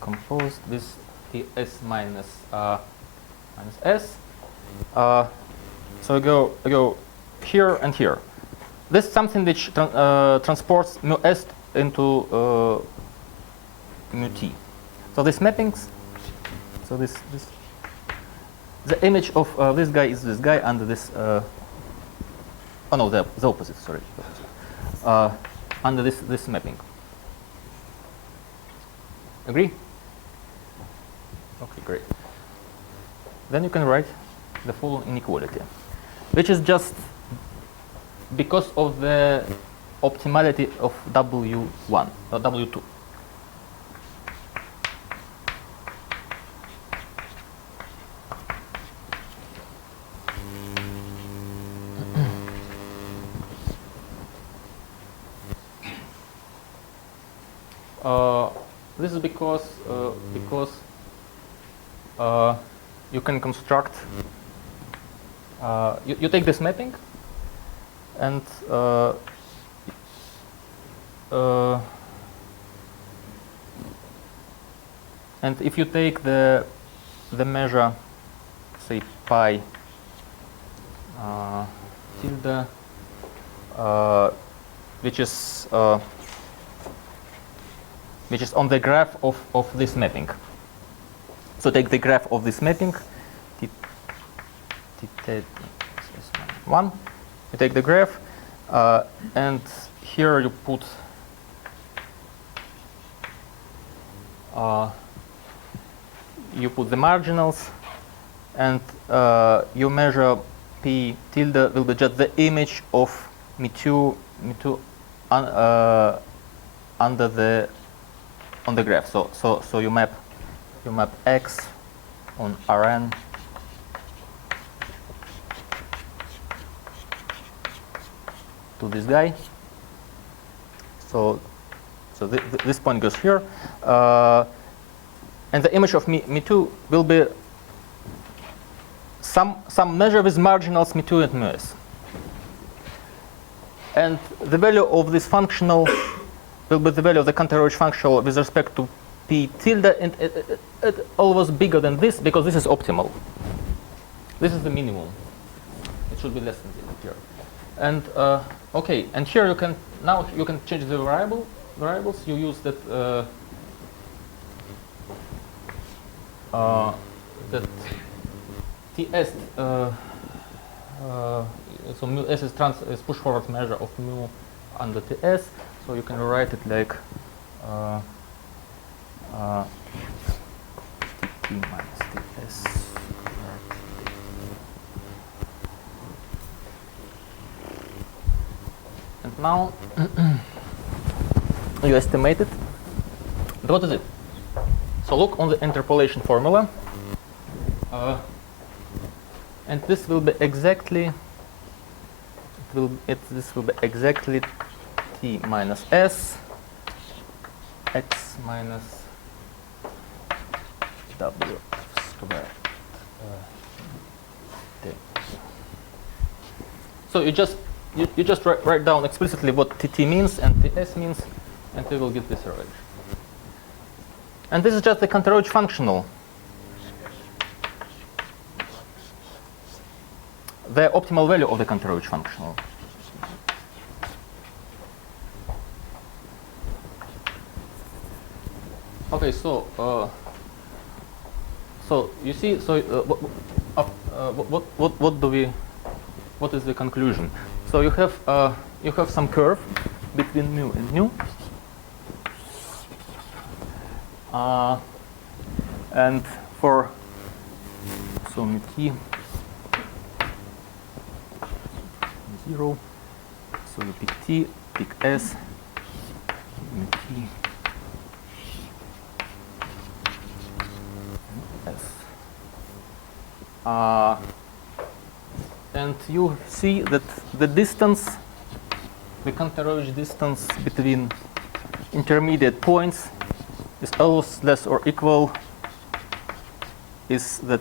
composed with Ts minus s. So I go here and here. This is something which transports mu s into mu t. So these mappings. So this the image of this guy is this guy under this. Oh no, the opposite. Sorry, under this mapping. Agree? Okay, great. Then you can write the following inequality, which is just because of the optimality of W1 or W2. This is because you can construct. You take this mapping and And if you take the measure, say pi tilde, which is on the graph of this mapping. So take the graph of this mapping, T1. You take the graph, and here you put the marginals, and you measure P tilde will be just the image of me2 under on the graph. So you map X on Rn to this guy. So this point goes here, and the image of me2 will be some measure with marginals me2 and μs. And the value of this functional will be the value of the counter-Roach functional with respect to P tilde, and it always bigger than this because this is optimal. This is the minimum. It should be less than this here. And okay, and here you can change the variables. You use that Ts. So mu s is push forward measure of mu under Ts. So you can write it like T minus Ts. And now you estimate it. And what is it? So look on the interpolation formula. And this will be exactly this will be exactly T minus S X minus W squared. So you just write down explicitly what TT means and TS means, and we will get this relation. And this is just the counter-Roach functional. The optimal value of the counter-Roach functional. Okay, so you see, what is the conclusion? So you have some curve between mu and nu, and for mu t 0, so you pick T, pick S, mu t S. And you see that the distance, the counter-Roach distance between intermediate points is always less or equal is the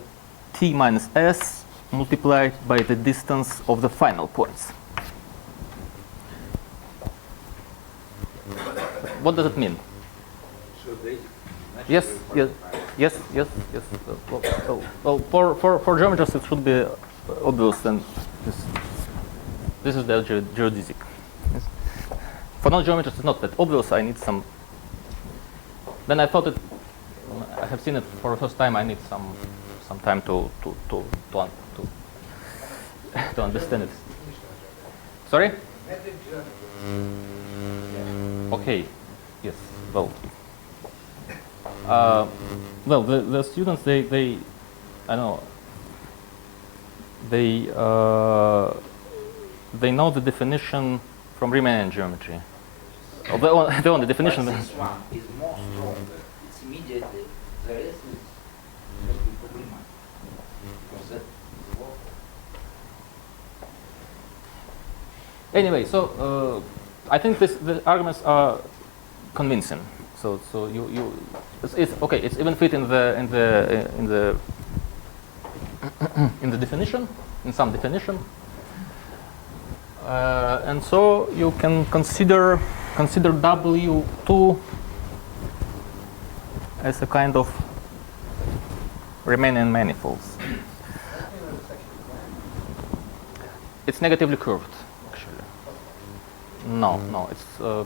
T minus S multiplied by the distance of the final points. What does it mean? Yes. Well, for geometers it should be obvious, and this is the geodesic. Yes. For non-geometers it's not that obvious. I need some. Then I thought I have seen it for the first time. I need some time to understand it. Sorry? Okay. Yes. Well, the students they I know they know the definition from Riemannian geometry. They want the definition. But this one is more stronger. It's immediately the rest is problematic. Because that Anyway, so I think the arguments are convincing. So it's okay. It's even fit in the definition, in some definition, and so you can consider W2 as a kind of remaining manifolds. It's negatively curved, actually. No, no, it's There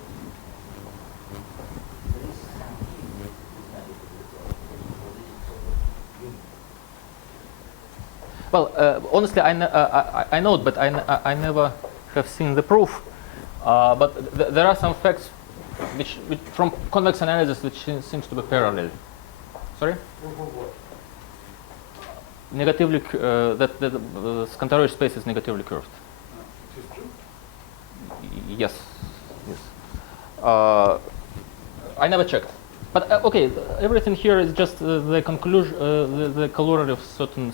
is something that is negatively curved. Or this is sort of unique. well. Honestly, I know it, but I never have seen the proof. But there are some facts which from convex analysis which seems to be parallel. Sorry. Negatively, that the Scantaroid space is negatively curved. It is true. Yes, yes. I never checked, but okay. Everything here is just the conclusion, the corollary of certain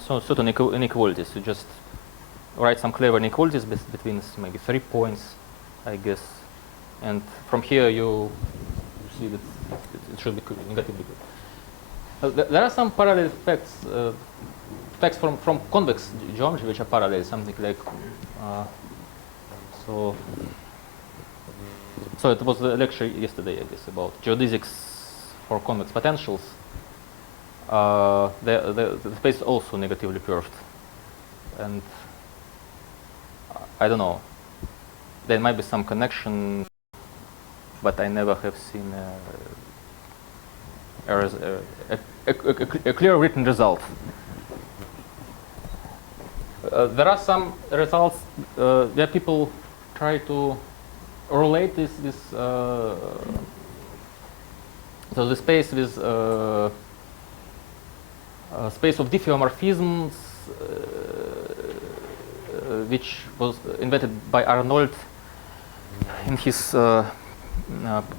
inequalities. You just write some clever inequalities between maybe 3 points, I guess, and from here you see that it should be negatively curved. There are some parallel facts. Facts from convex geometry which are parallel, something like so it was the lecture yesterday, I guess, about geodesics for convex potentials. The space is also negatively curved, and I don't know, there might be some connection, but I never have seen a clear written result. There are some results where people try to relate this so the space with space of diffeomorphisms, which was invented by Arnold in his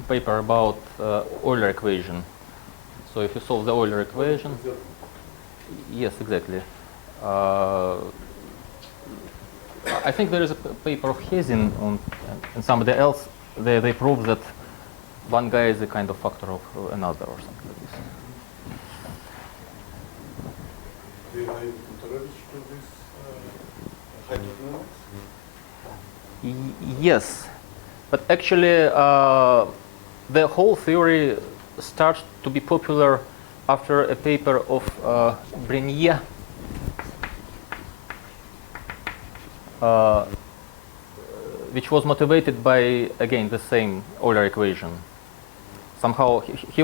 paper about Euler equation. So if you solve the Euler equation, yes, exactly. I think there is a paper of Hessian and somebody else. They prove that one guy is a kind of factor of another or something like this. Do you know Kontorovich to this hydrodynamics? Yes, but actually the whole theory starts to be popular after a paper of Brenier. Which was motivated by, again, the same Euler equation. Somehow he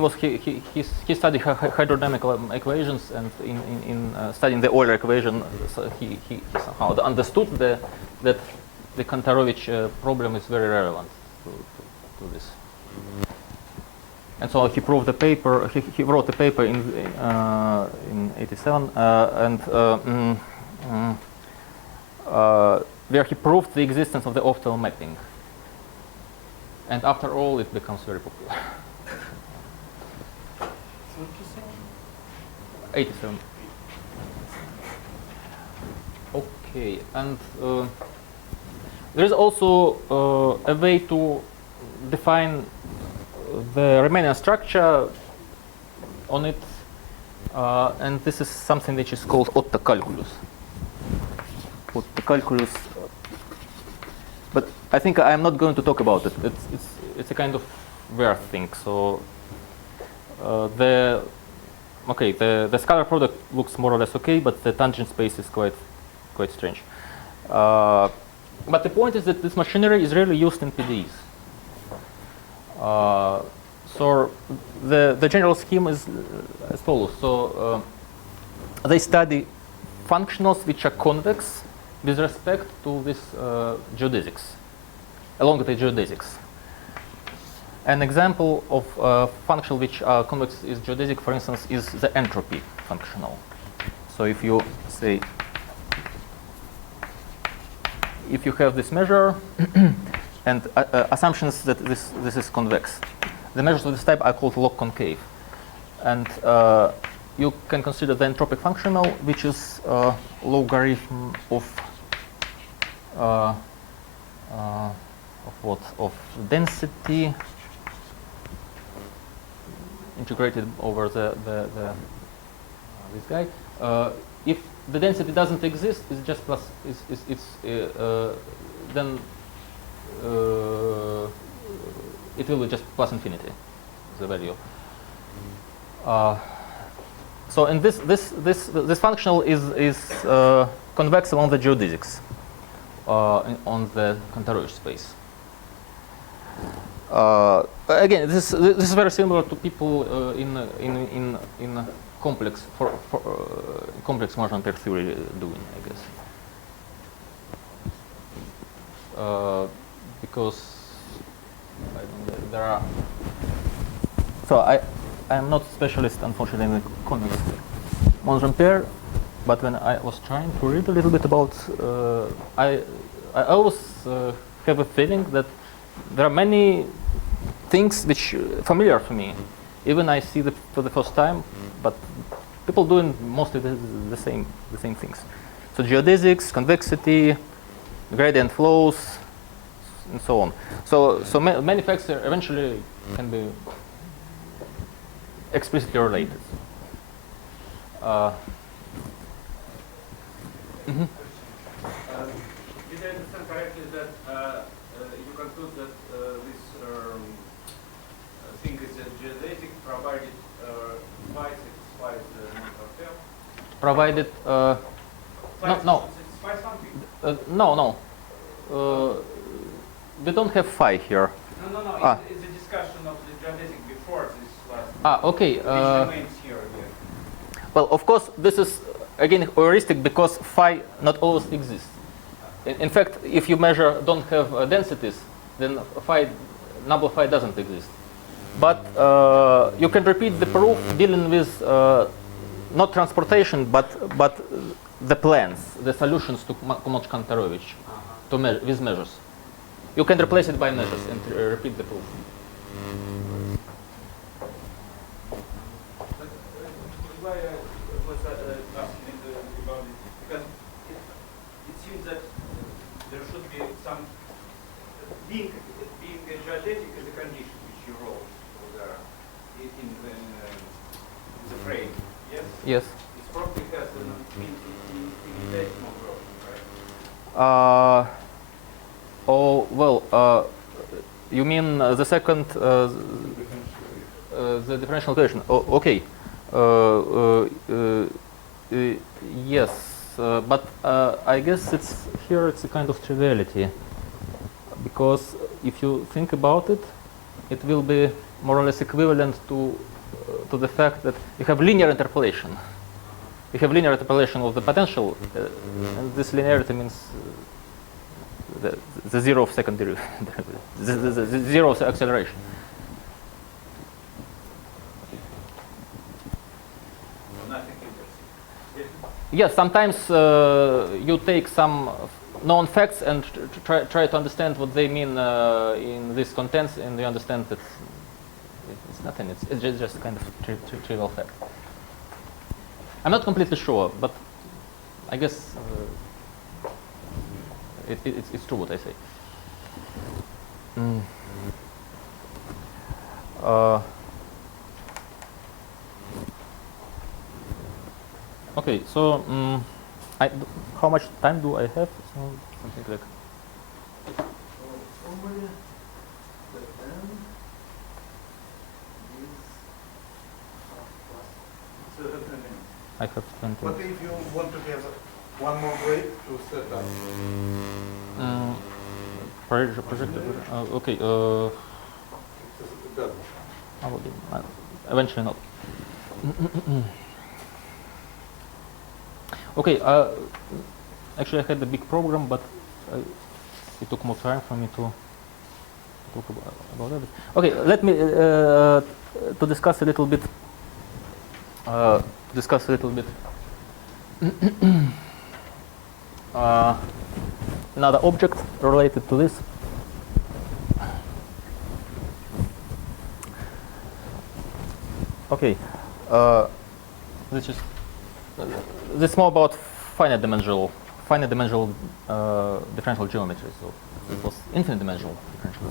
studied hydrodynamic equations, and in studying the Euler equation, so he somehow understood that the Kontorovich problem is very relevant to this. And so he proved the paper. He wrote the paper in '87 where he proved the existence of the octal mapping. And after all, it becomes very popular. 87. Okay, and there is also a way to define the Riemannian structure on it, and this is something which is called Otto calculus. Otto calculus, but I think I am not going to talk about it. It's a kind of weird thing. So the scalar product looks more or less okay, but the tangent space is quite strange. But the point is that this machinery is rarely used in PDEs. So the general scheme is as follows. So they study functionals which are convex with respect to this geodesics, along the geodesics. An example of functional which convex is geodesic, for instance, is the entropy functional. So if you say, if you have this measure and assumptions that this is convex, the measures of this type are called log concave, and you can consider the entropic functional, which is logarithm of what? Of density integrated over this guy. If the density doesn't exist, it's just plus. Then it will be just plus infinity, the value. So in this functional is convex along the geodesics on the Kantarovich space. Again, this is very similar to people in complex complex marginal pair theory doing, I guess, because there are. So I am not specialist, unfortunately, in the convex marginal pair, but when I was trying to read a little bit about, I always have a feeling that there are many things which familiar to me. Even I see them for the first time, but people doing mostly the same things. So geodesics, convexity, gradient flows, and so on. So many facts eventually can be explicitly related. Did I understand correctly that you conclude that this thing is a geodesic provided phi satisfies the non-transfer? Provided no satisfies something? no. We don't have phi here. No. It's a discussion of the geodesic before this last. Okay. Which remains here again. Well, of course, this is again heuristic because phi not always exists. In fact, if you don't have densities, then number phi doesn't exist. But you can repeat the proof dealing with not transportation, but the plans, the solutions to Kantarovich with measures. You can replace it by measures and repeat the proof. Why I was asking about it, because it seems that there should be some being a geodetic is a condition which you wrote there in the frame. Yes. Yes. It's probably has an infinitesimal version, right? Oh well. You mean the second, the differential equation? Oh, okay. Yes, but I guess it's a kind of triviality, because if you think about it, it will be more or less equivalent to the fact that you have linear interpolation. You have linear interpolation of the potential, and this linearity means the zero of second derivative, the zero of acceleration. Yes, sometimes you take some known facts and try to understand what they mean in these contents, and you understand that it's nothing. It's just kind of trivial fact. I'm not completely sure, but I guess it's true what I say. Okay, so how much time do I have? So something like. Formally, the n is I have 20. What if you want to have one more break to set up? Project. Okay. It doesn't. Eventually not. Okay. Actually, I had a big program, but it took more time for me to talk about that. Okay. Let me to discuss a little bit. Another object related to this. Okay, this is more about finite dimensional differential geometry. So it was infinite dimensional differential.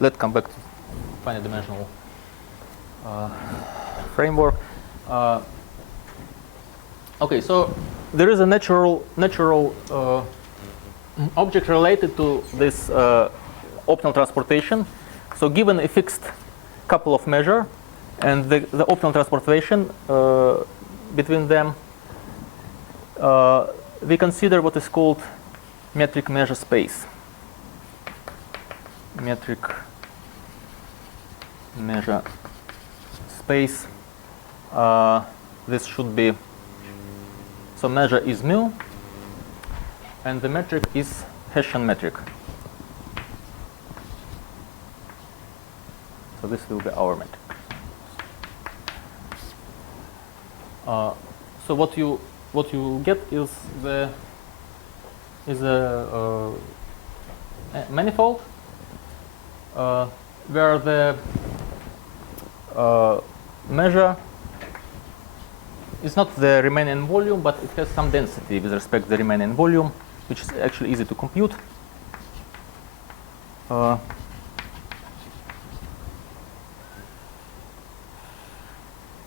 Let's come back to finite dimensional framework. Okay, so there is a natural object related to this optimal transportation. So given a fixed couple of measure And the optimal transportation between them, we consider what is called metric measure space. Metric measure space. This should be, so measure is mu, and the metric is Hessian metric. So this will be our metric. So what you get is a manifold where the measure is not the remaining volume, but it has some density with respect to the remaining volume, which is actually easy to compute.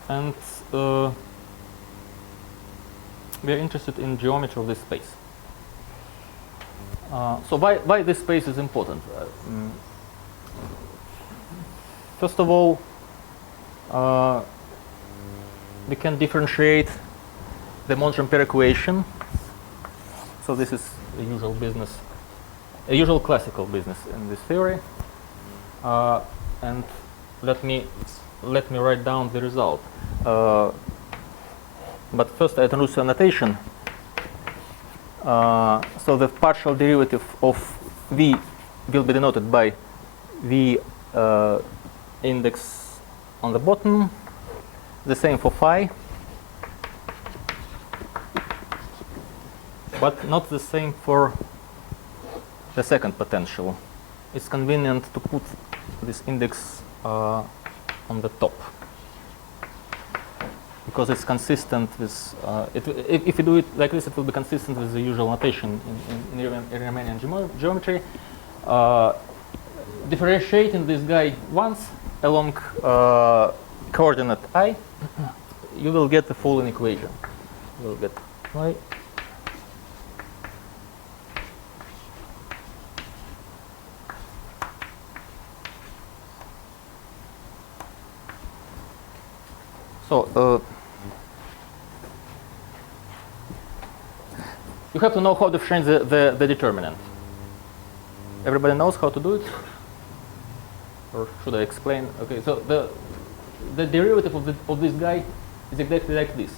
And we are interested in geometry of this space. So why this space is important? First of all, we can differentiate the Monge-Ampere equation. So this is a usual business, a usual classical business in this theory. And let me write down the result. But first I introduce a notation. So the partial derivative of v will be denoted by v index on the bottom. The same for phi, but not the same for the second potential. It's convenient to put this index on the top, because it's consistent with, if you do it like this, it will be consistent with the usual notation in Riemannian geometry. Differentiating this guy once along coordinate I, you will get the following equation. You will get y so you have to know how to change the determinant. Everybody knows how to do it? Or should I explain? Okay, so the derivative of this guy is exactly like this.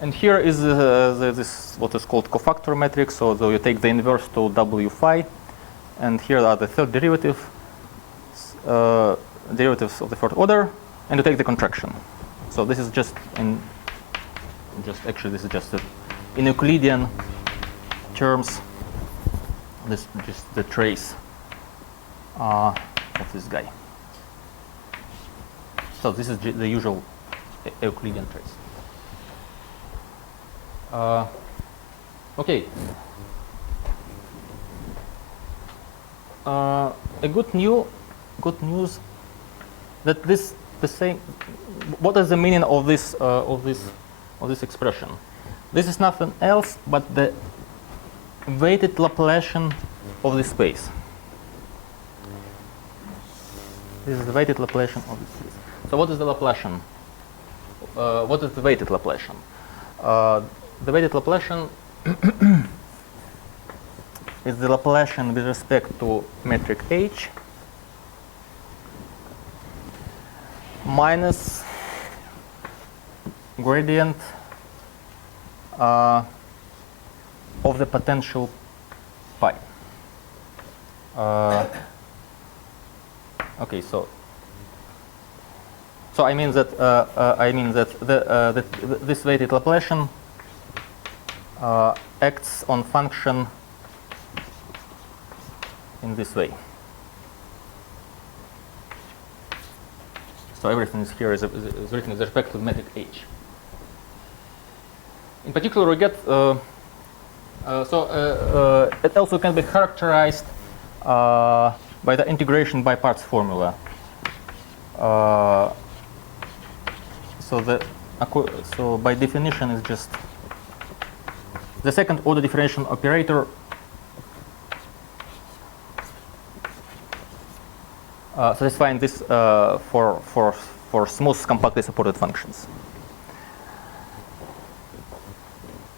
And here is this what is called cofactor metric. So you take the inverse to W phi, and here are the third derivatives of the fourth order, and you take the contraction. So this is just in Euclidean terms. This just the trace of this guy. So this is the usual Euclidean trace. Okay. A good news that the same. What is the meaning of this expression? This is nothing else but the weighted Laplacian of this space. This is the weighted Laplacian of this space. So what is the Laplacian? What is the weighted Laplacian? The weighted Laplacian is the Laplacian with respect to metric H minus gradient of the potential pi. Okay, so I mean that this weighted Laplacian acts on function in this way. So everything is here is written with respect to the metric H. In particular, we get it also can be characterized by the integration by parts formula. So by definition, it's just the second order differential operator satisfying this for for smooth, compactly supported functions.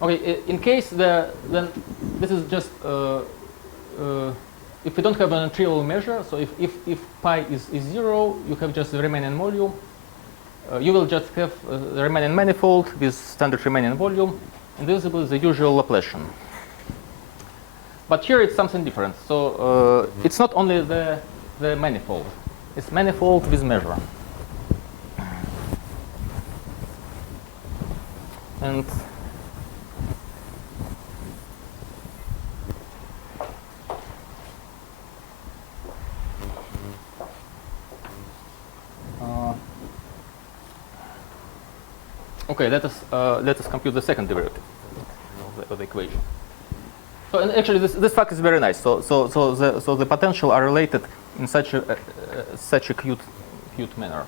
Okay, in case then this is just if we don't have an trivial measure, so if pi is 0, you have just the remaining volume. You will just have the remaining manifold with standard remaining volume, and this is the usual Laplacian. But here it's something different. So it's not only the manifold; it's manifold with measure. And okay, let us compute the second derivative of the equation. So, and actually, this fact is very nice. So the potential are related in such a cute manner.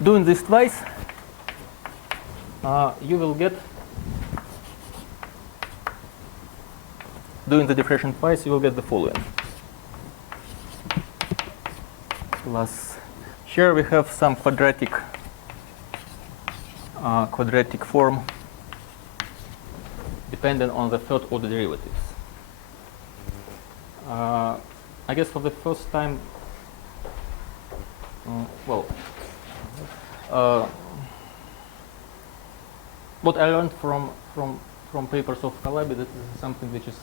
Doing this twice, you will get. Doing the diffraction twice, you will get the following. Plus, here we have some quadratic form dependent on the third order derivatives. I guess for the first time, what I learned from papers of Calabi, that is something which is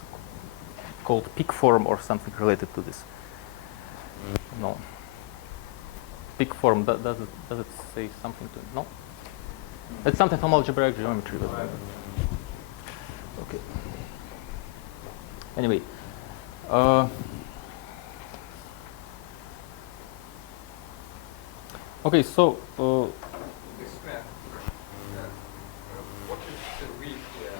called peak form or something related to this. No. Peak form, does it say something to no? It's something from algebraic geometry. But okay. Anyway. Okay, so This man, what is the width here?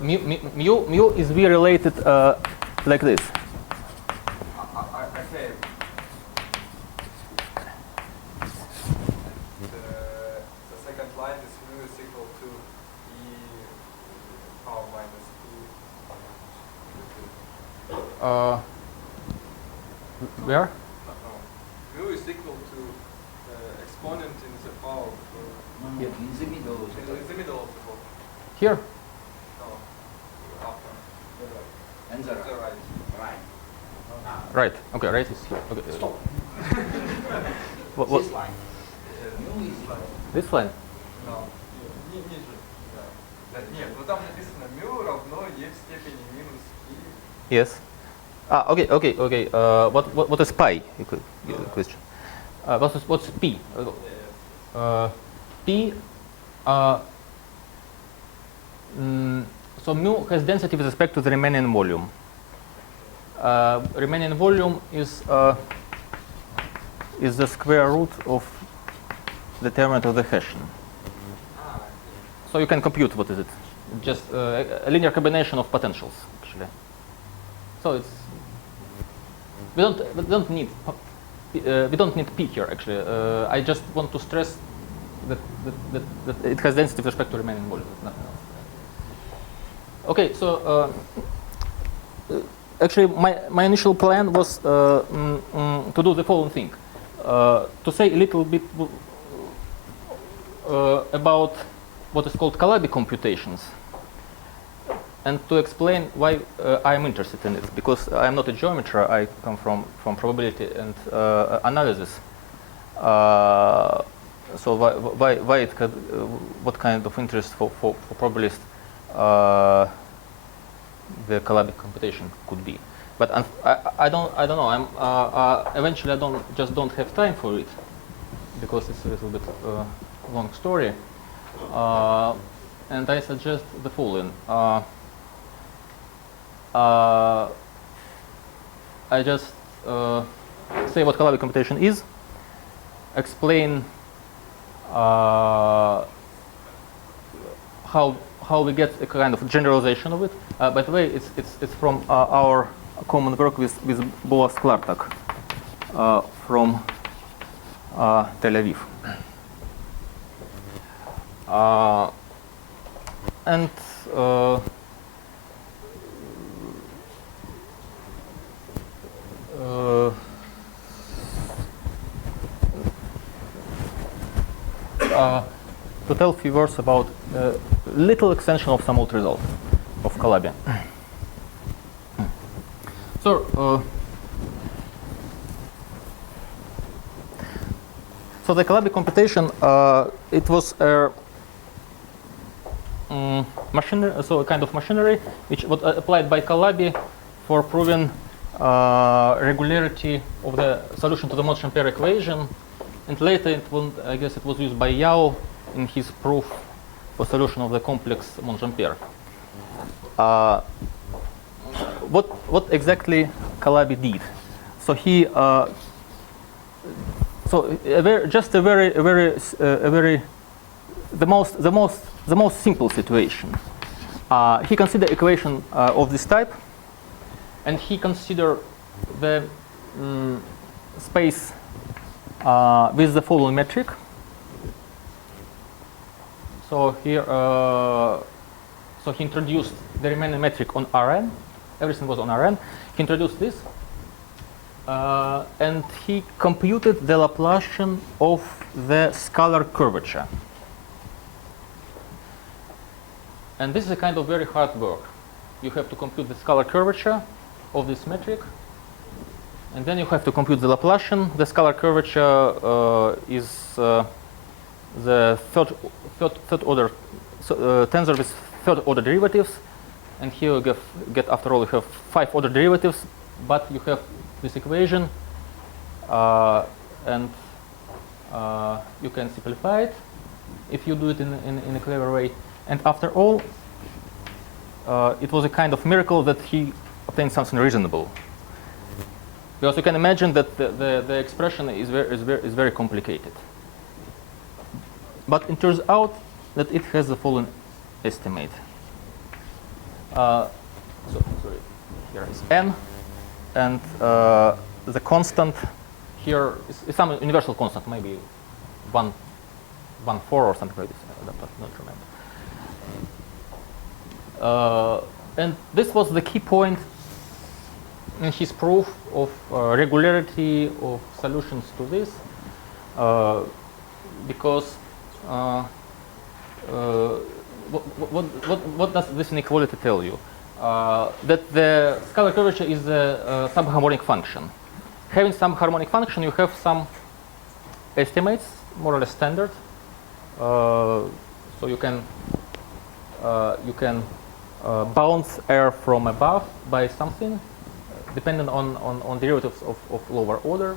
I mean, mu is mu is v related like this. Okay. The second line is mu is equal to e power minus 2. Where? No. Mu is equal to exponent in the power of In the middle. in the middle of the block. Here? No. After. And To the right. Right. Right. Okay, right is here. Okay. Stop. What? This line. Mu is This line? No. Ниже. Да. Нет, ну там написано mu равно e в степени минус i. Yes. Okay. What is pi? Question. What's p? P. So mu has density with respect to the remaining volume. Remaining volume is the square root of the determinant of the Hessian. So you can compute what is it? Just a linear combination of potentials, actually. So it's we don't need p here actually. I just want to stress that it has density with respect to remaining volume. Nothing else. Okay, so actually my initial plan was to do the following thing, to say a little bit about what is called Calabi computations, and to explain why I'm interested in it, because I'm not a geometer. I come from probability and analysis. So why it had what kind of interest for probabilists the Calabi computation could be, but I don't know. I'm eventually I don't have time for it because it's a little bit long story, and I suggest the following. I just say what Calabi computation is, explain how we get a kind of generalization of it. By the way, it's from our common work with Boaz Klartak from Tel Aviv. And to tell a few words about a little extension of some old result of Calabi. So the Calabi computation, it was a machinery, so a kind of machinery which was applied by Calabi for proving regularity of the solution to the Monge-Ampere equation, and later I guess it was used by Yao in his proof for solution of the complex Monge-Ampere. What exactly Calabi did? So he the most simple situation. He considered equation of this type, and he considered the space with the following metric. So here, so he introduced the remaining metric on Rn. Everything was on Rn. He introduced this, and he computed the Laplacian of the scalar curvature. And this is a kind of very hard work. You have to compute the scalar curvature of this metric, and then you have to compute the Laplacian. The scalar curvature is the third order tensor with third order derivatives, and here you get after all you have 5 order derivatives, but you have this equation, and you can simplify it if you do it in a clever way. And after all, it was a kind of miracle that he obtained something reasonable, because you can imagine that the expression is very complicated. But it turns out that it has the following estimate. So sorry, here is n, and the constant here is some universal constant, maybe 1.4 or something like this. I don't remember. And this was the key point in his proof of regularity of solutions to this, because what does this inequality tell you? That the scalar curvature is a subharmonic function. Having some harmonic function, you have some estimates, more or less standard. So you can bounce air from above by something, dependent on derivatives of lower order,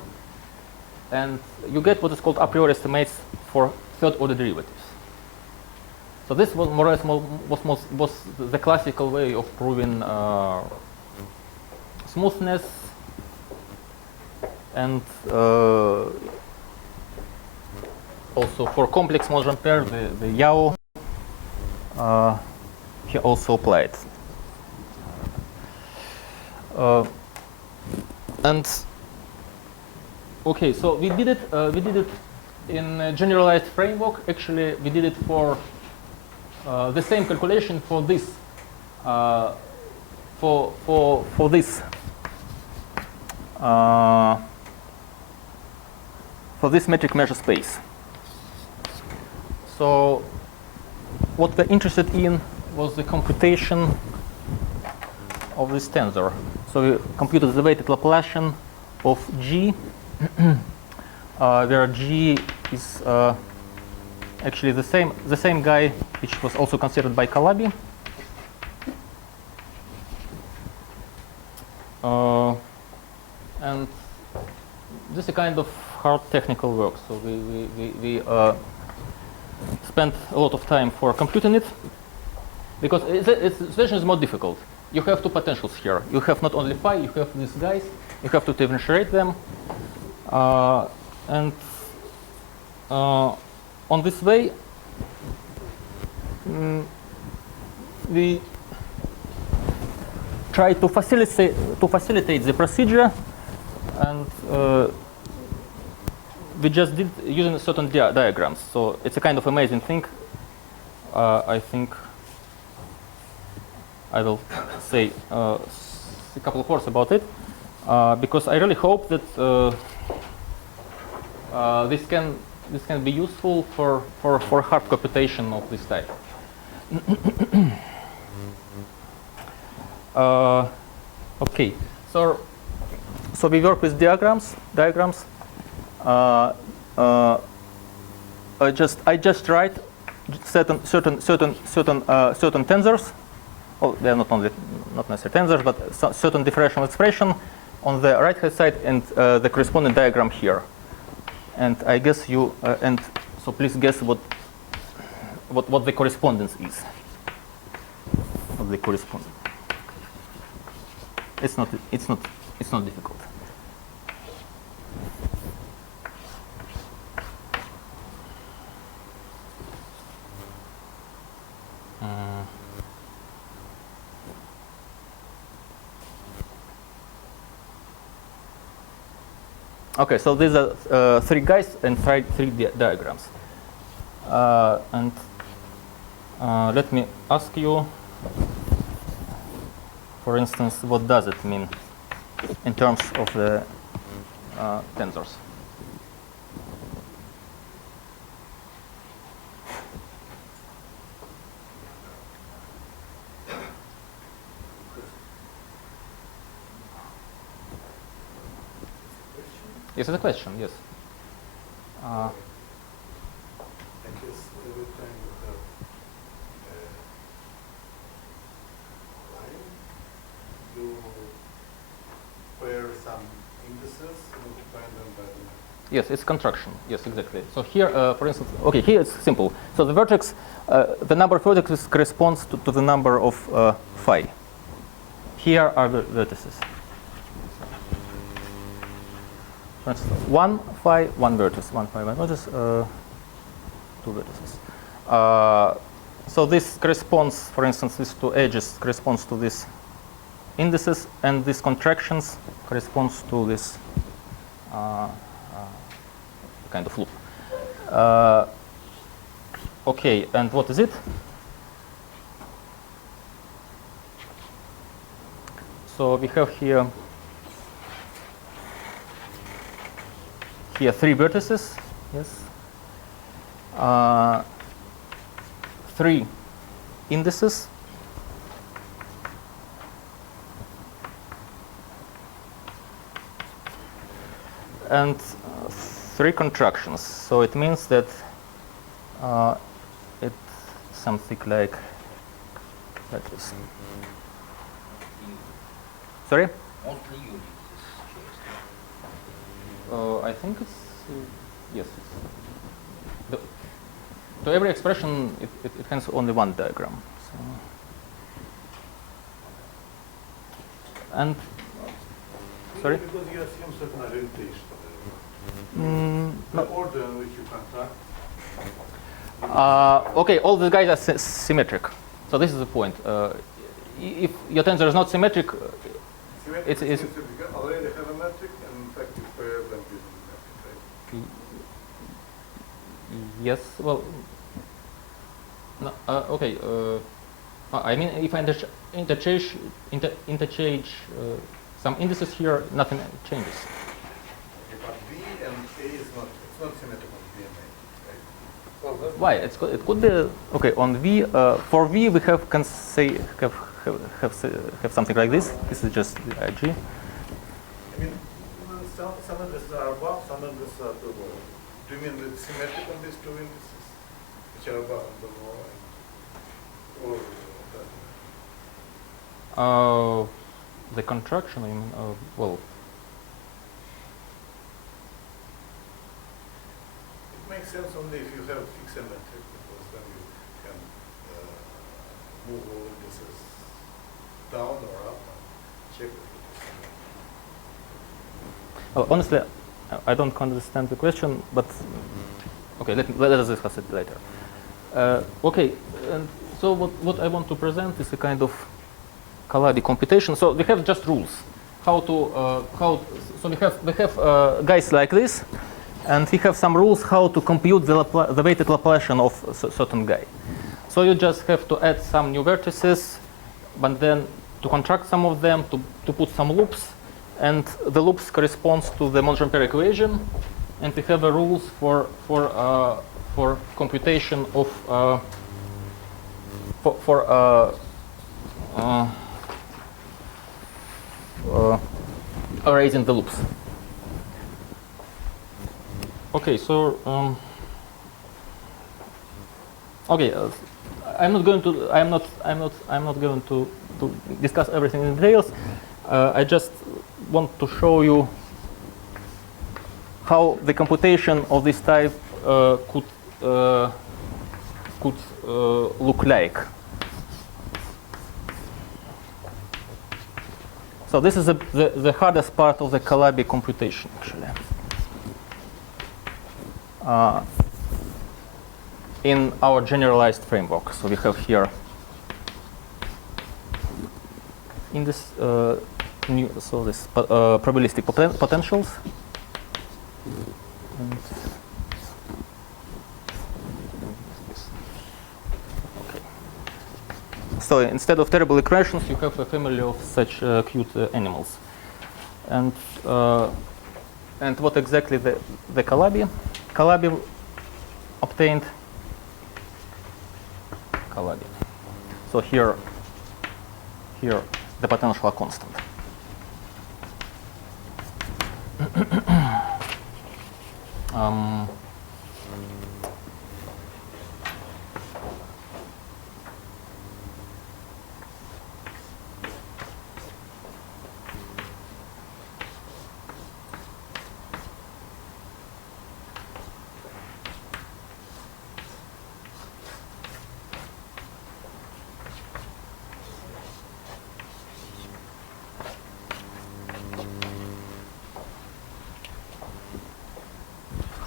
and you get what is called a priori estimates for third order derivatives. So this was more or less was the classical way of proving smoothness, and also for complex Monge-Ampere, the Yao he also applied. And okay, so we did it in a generalized framework. Actually, we did it for the same calculation for this for this metric measure space. So what we're interested in was the computation of this tensor. So we computed the weighted Laplacian of G, where G is actually the same guy which was also considered by Calabi. And this is a kind of hard technical work. So we spent a lot of time for computing it, because the situation is more difficult. You have two potentials here. You have not only phi, you have these guys. You have to differentiate them, and on this way, we try to facilitate the procedure, and we just did using certain diagrams. So it's a kind of amazing thing. I think I will say a couple of words about it. because I really hope that this can be useful for hard computation of this type. Okay, so we work with diagrams. I just write certain tensors. Oh, they are not necessarily tensors, but certain differential expression on the right hand side and the corresponding diagram here. And I guess you and so please guess what the correspondence is of the correspondence. It's not difficult. Okay, so these are three guys and three diagrams. And let me ask you, for instance, what does it mean in terms of the tensors? Yes, it's a question, yes. I guess every time you have a line, you pair some indices and multiply them by the number. Yes, it's contraction. Yes, exactly. So here, for instance, okay, here it's simple. So the vertex, the number of vertices corresponds to the number of phi. Here are the vertices. For instance, 1 phi, 1 vertex, 1 phi, 1 vertex, 2 vertices. So this corresponds, for instance, these two edges corresponds to these indices, and these contractions corresponds to this kind of loop. Okay, and what is it? So we have here three vertices, yes. 3 indices. And 3 contractions. So it means that it's something like this. Sorry? Mostly units. I think it's yes. To every expression, it has only one diagram. So. And sorry. Because you assume certain orientation. No. The order in which you contract. Okay, all the guys are symmetric. So this is the point. If your tensor is not symmetric, it's means you already have a metric, and in fact you pair them using the metric, right? yes. Well, no. Okay. I mean, if I interchange some indices here, nothing changes. Okay, but V and A is not. It's not symmetrical V and A, right? Why? It could be okay on V. For V, we can say have something like this. This is just the IG. I mean, some indices are above, some indices are below. Do you mean it's symmetric on these two indices, which are above and below, or that? The contraction. I mean, well. It makes sense only if you have fixed metric, because then you can move all indices down or up and check if it is. Honestly, I don't understand the question, but okay, let us discuss it later. Okay, and so what I want to present is a kind of Calladi computation. So we have just rules. So we have guys like this, and we have some rules how to compute the weighted Laplacian of a certain guy. So you just have to add some new vertices, but then to contract some of them, to put some loops, and the loops corresponds to the Monge-Ampere equation, and we have rules for computation of erasing the loops. Okay, so okay, I'm not going to discuss everything in details. I just want to show you how the computation of this type could look like. So this is the hardest part of the Calabi computation, actually. In our generalized framework. So we have here in this probabilistic potentials. And okay. So instead of terrible equations, you have a family of such cute animals. And what exactly the Calabi? Calabi obtained Calabi. So here the potential are constant.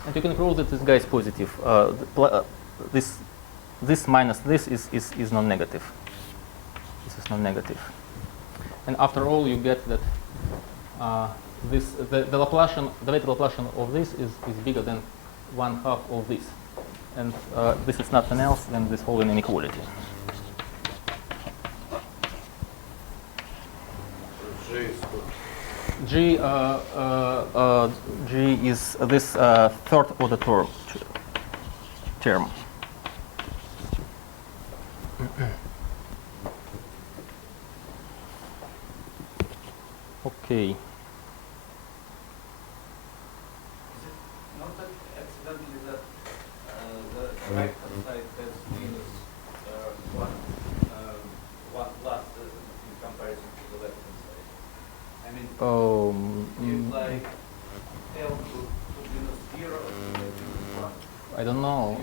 And you can prove that this guy is positive. This minus this is non-negative. This is non-negative. And after all, you get that the Laplacian, the weighted Laplacian of this is bigger than 1/2 of this. And this is nothing else than this whole inequality. G is this third order term. Okay. Is it not that accidentally that the right hand side has minus one plus in comparison to the left hand side? I mean, it's like L to minus 0 and minus 1. I don't know.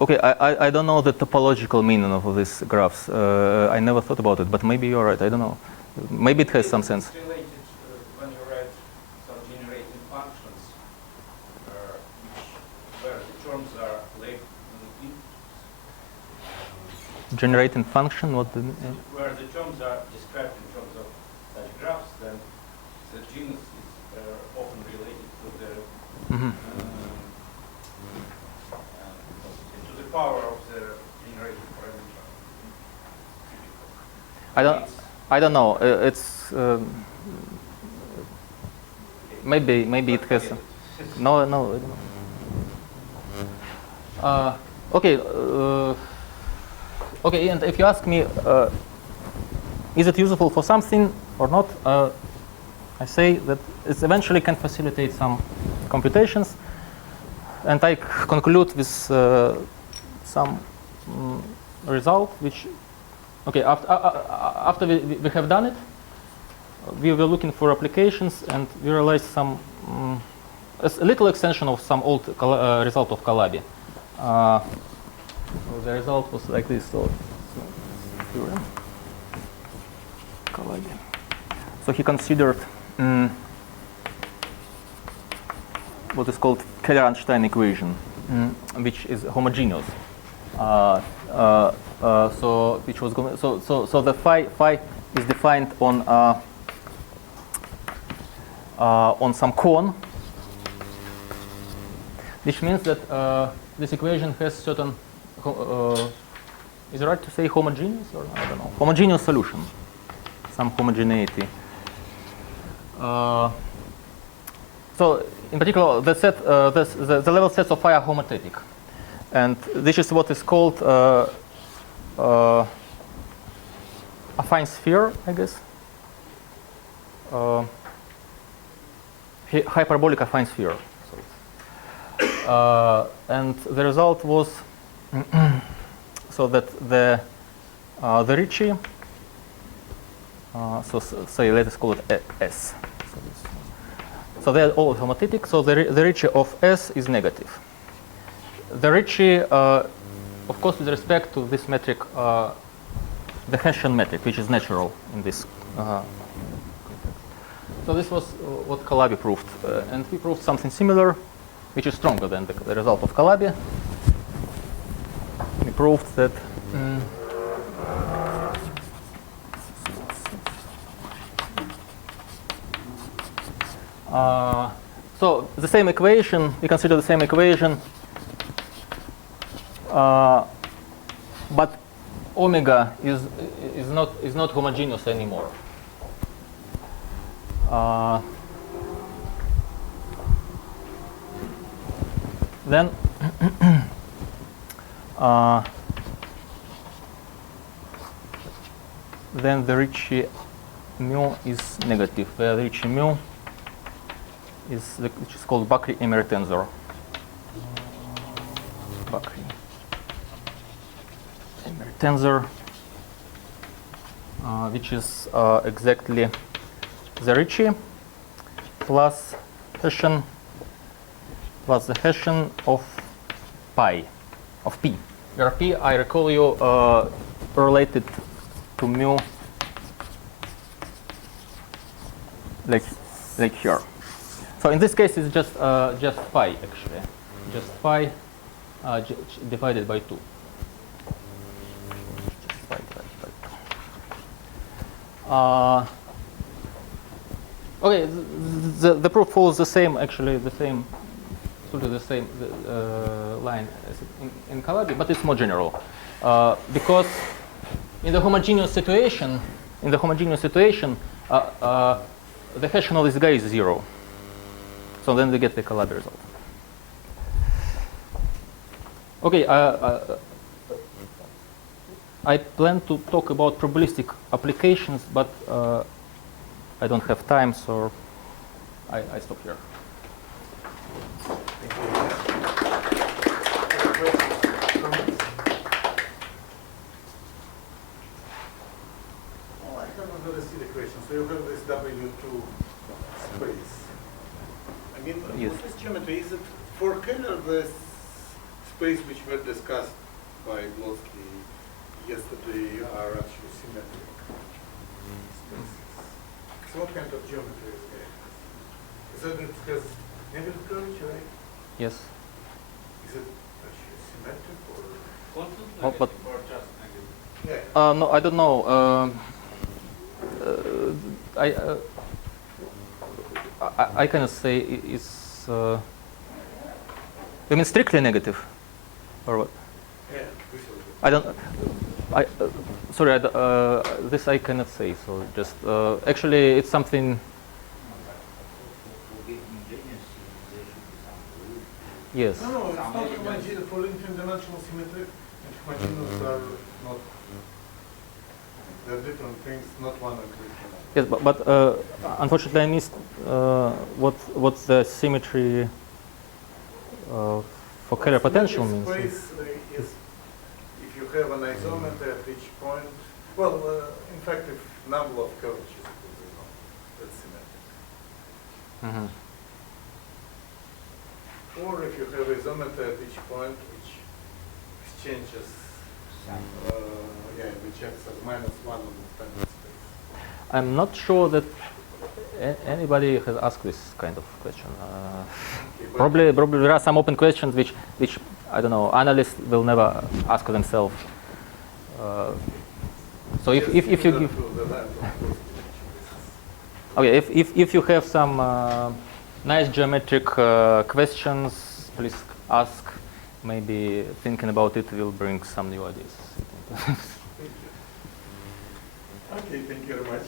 Okay, I don't know the topological meaning of these graphs. I never thought about it, but maybe you're right. I don't know. Maybe it has some sense. It's related when you write some generating functions, where the terms are labeled in Generating function, what the where the terms are described in terms of such graphs, then the genus is often related to the to the power of the generated parameter. I don't know. It's maybe it has. No. I don't know. Okay. Okay, and if you ask me, is it useful for something or not, I say that it eventually can facilitate some computations, and I conclude with some result, which, okay, after we have done it, we were looking for applications, and we realized some a little extension of some old result of Calabi. So the result was like this. So he considered what is called Keller-Einstein equation, which is homogeneous. So which was so the phi is defined on some cone. which means that this equation has certain, is it right to say homogeneous or I don't know, homogeneous solution, some homogeneity. So in particular, the set, the level sets of phi are homothetic, and this is what is called affine sphere, I guess. Hyperbolic affine sphere. And the result was so that the Ricci, so say let's call it S. So they're all homothetic. So the Ricci of S is negative. The Ricci, of course, with respect to this metric, the Hessian metric, which is natural in this context. So this was what Calabi proved, and we proved something similar, which is stronger than the result of Calabi. We proved that so the same equation, we consider the same equation, but omega is not homogeneous anymore. Then then the Ricci mu is negative. The Ricci mu is which is called Bakri-Emery tensor. Bakri-Emery tensor, which is exactly the Ricci plus Hessian plus the Hessian of pi, of p. Where p, I recall you, related to mu like here. So in this case, it's just phi actually, just phi divided by 2. Just phi divided by 2. Okay, the proof follows the same, actually, the same line as in Calabi, but it's more general, because in the homogeneous situation, the Hessian of this guy is 0. So then we get the Calabi result. Okay, I plan to talk about probabilistic applications, but I don't have time, so I stop here. Thank you. Well, I haven't really seen the question. So you have this W2 space. I mean, Yes. what is geometry? Is it for Keller the space which were discussed by Blodsky yesterday are actually symmetric spaces? So what kind of geometry is there? Is it has negative curvature, right? Yes. Is it actually symmetric or? Constant Oh, but- negative or just negative? Yeah. No, I don't know. I cannot say it's. You mean strictly negative, or what? Yeah. This is it. I don't. Sorry. This I cannot say. So just actually, it's something. For getting homogeneous, there should be some rule. Yes. No, it's not homogeneous. For infinite-dimensional symmetric and homogeneous are not. They're different things, not one and different. Yes, but unfortunately, I missed what the symmetry for Keller potential means. Space is if you have an isometer at each point. Well, in fact, if number of curvatures equals 0, that's symmetric. Mm-hmm. Or if you have isometer at each point, which exchanges, which acts as -1 on the standard space. I'm not sure that anybody has asked this kind of question. Okay, but Probably there are some open questions which I don't know, analysts will never ask themselves. So if you similar give, to the land, of course, okay, if you have some nice geometric questions, please ask. Maybe thinking about it will bring some new ideas. Okay, thank you very much.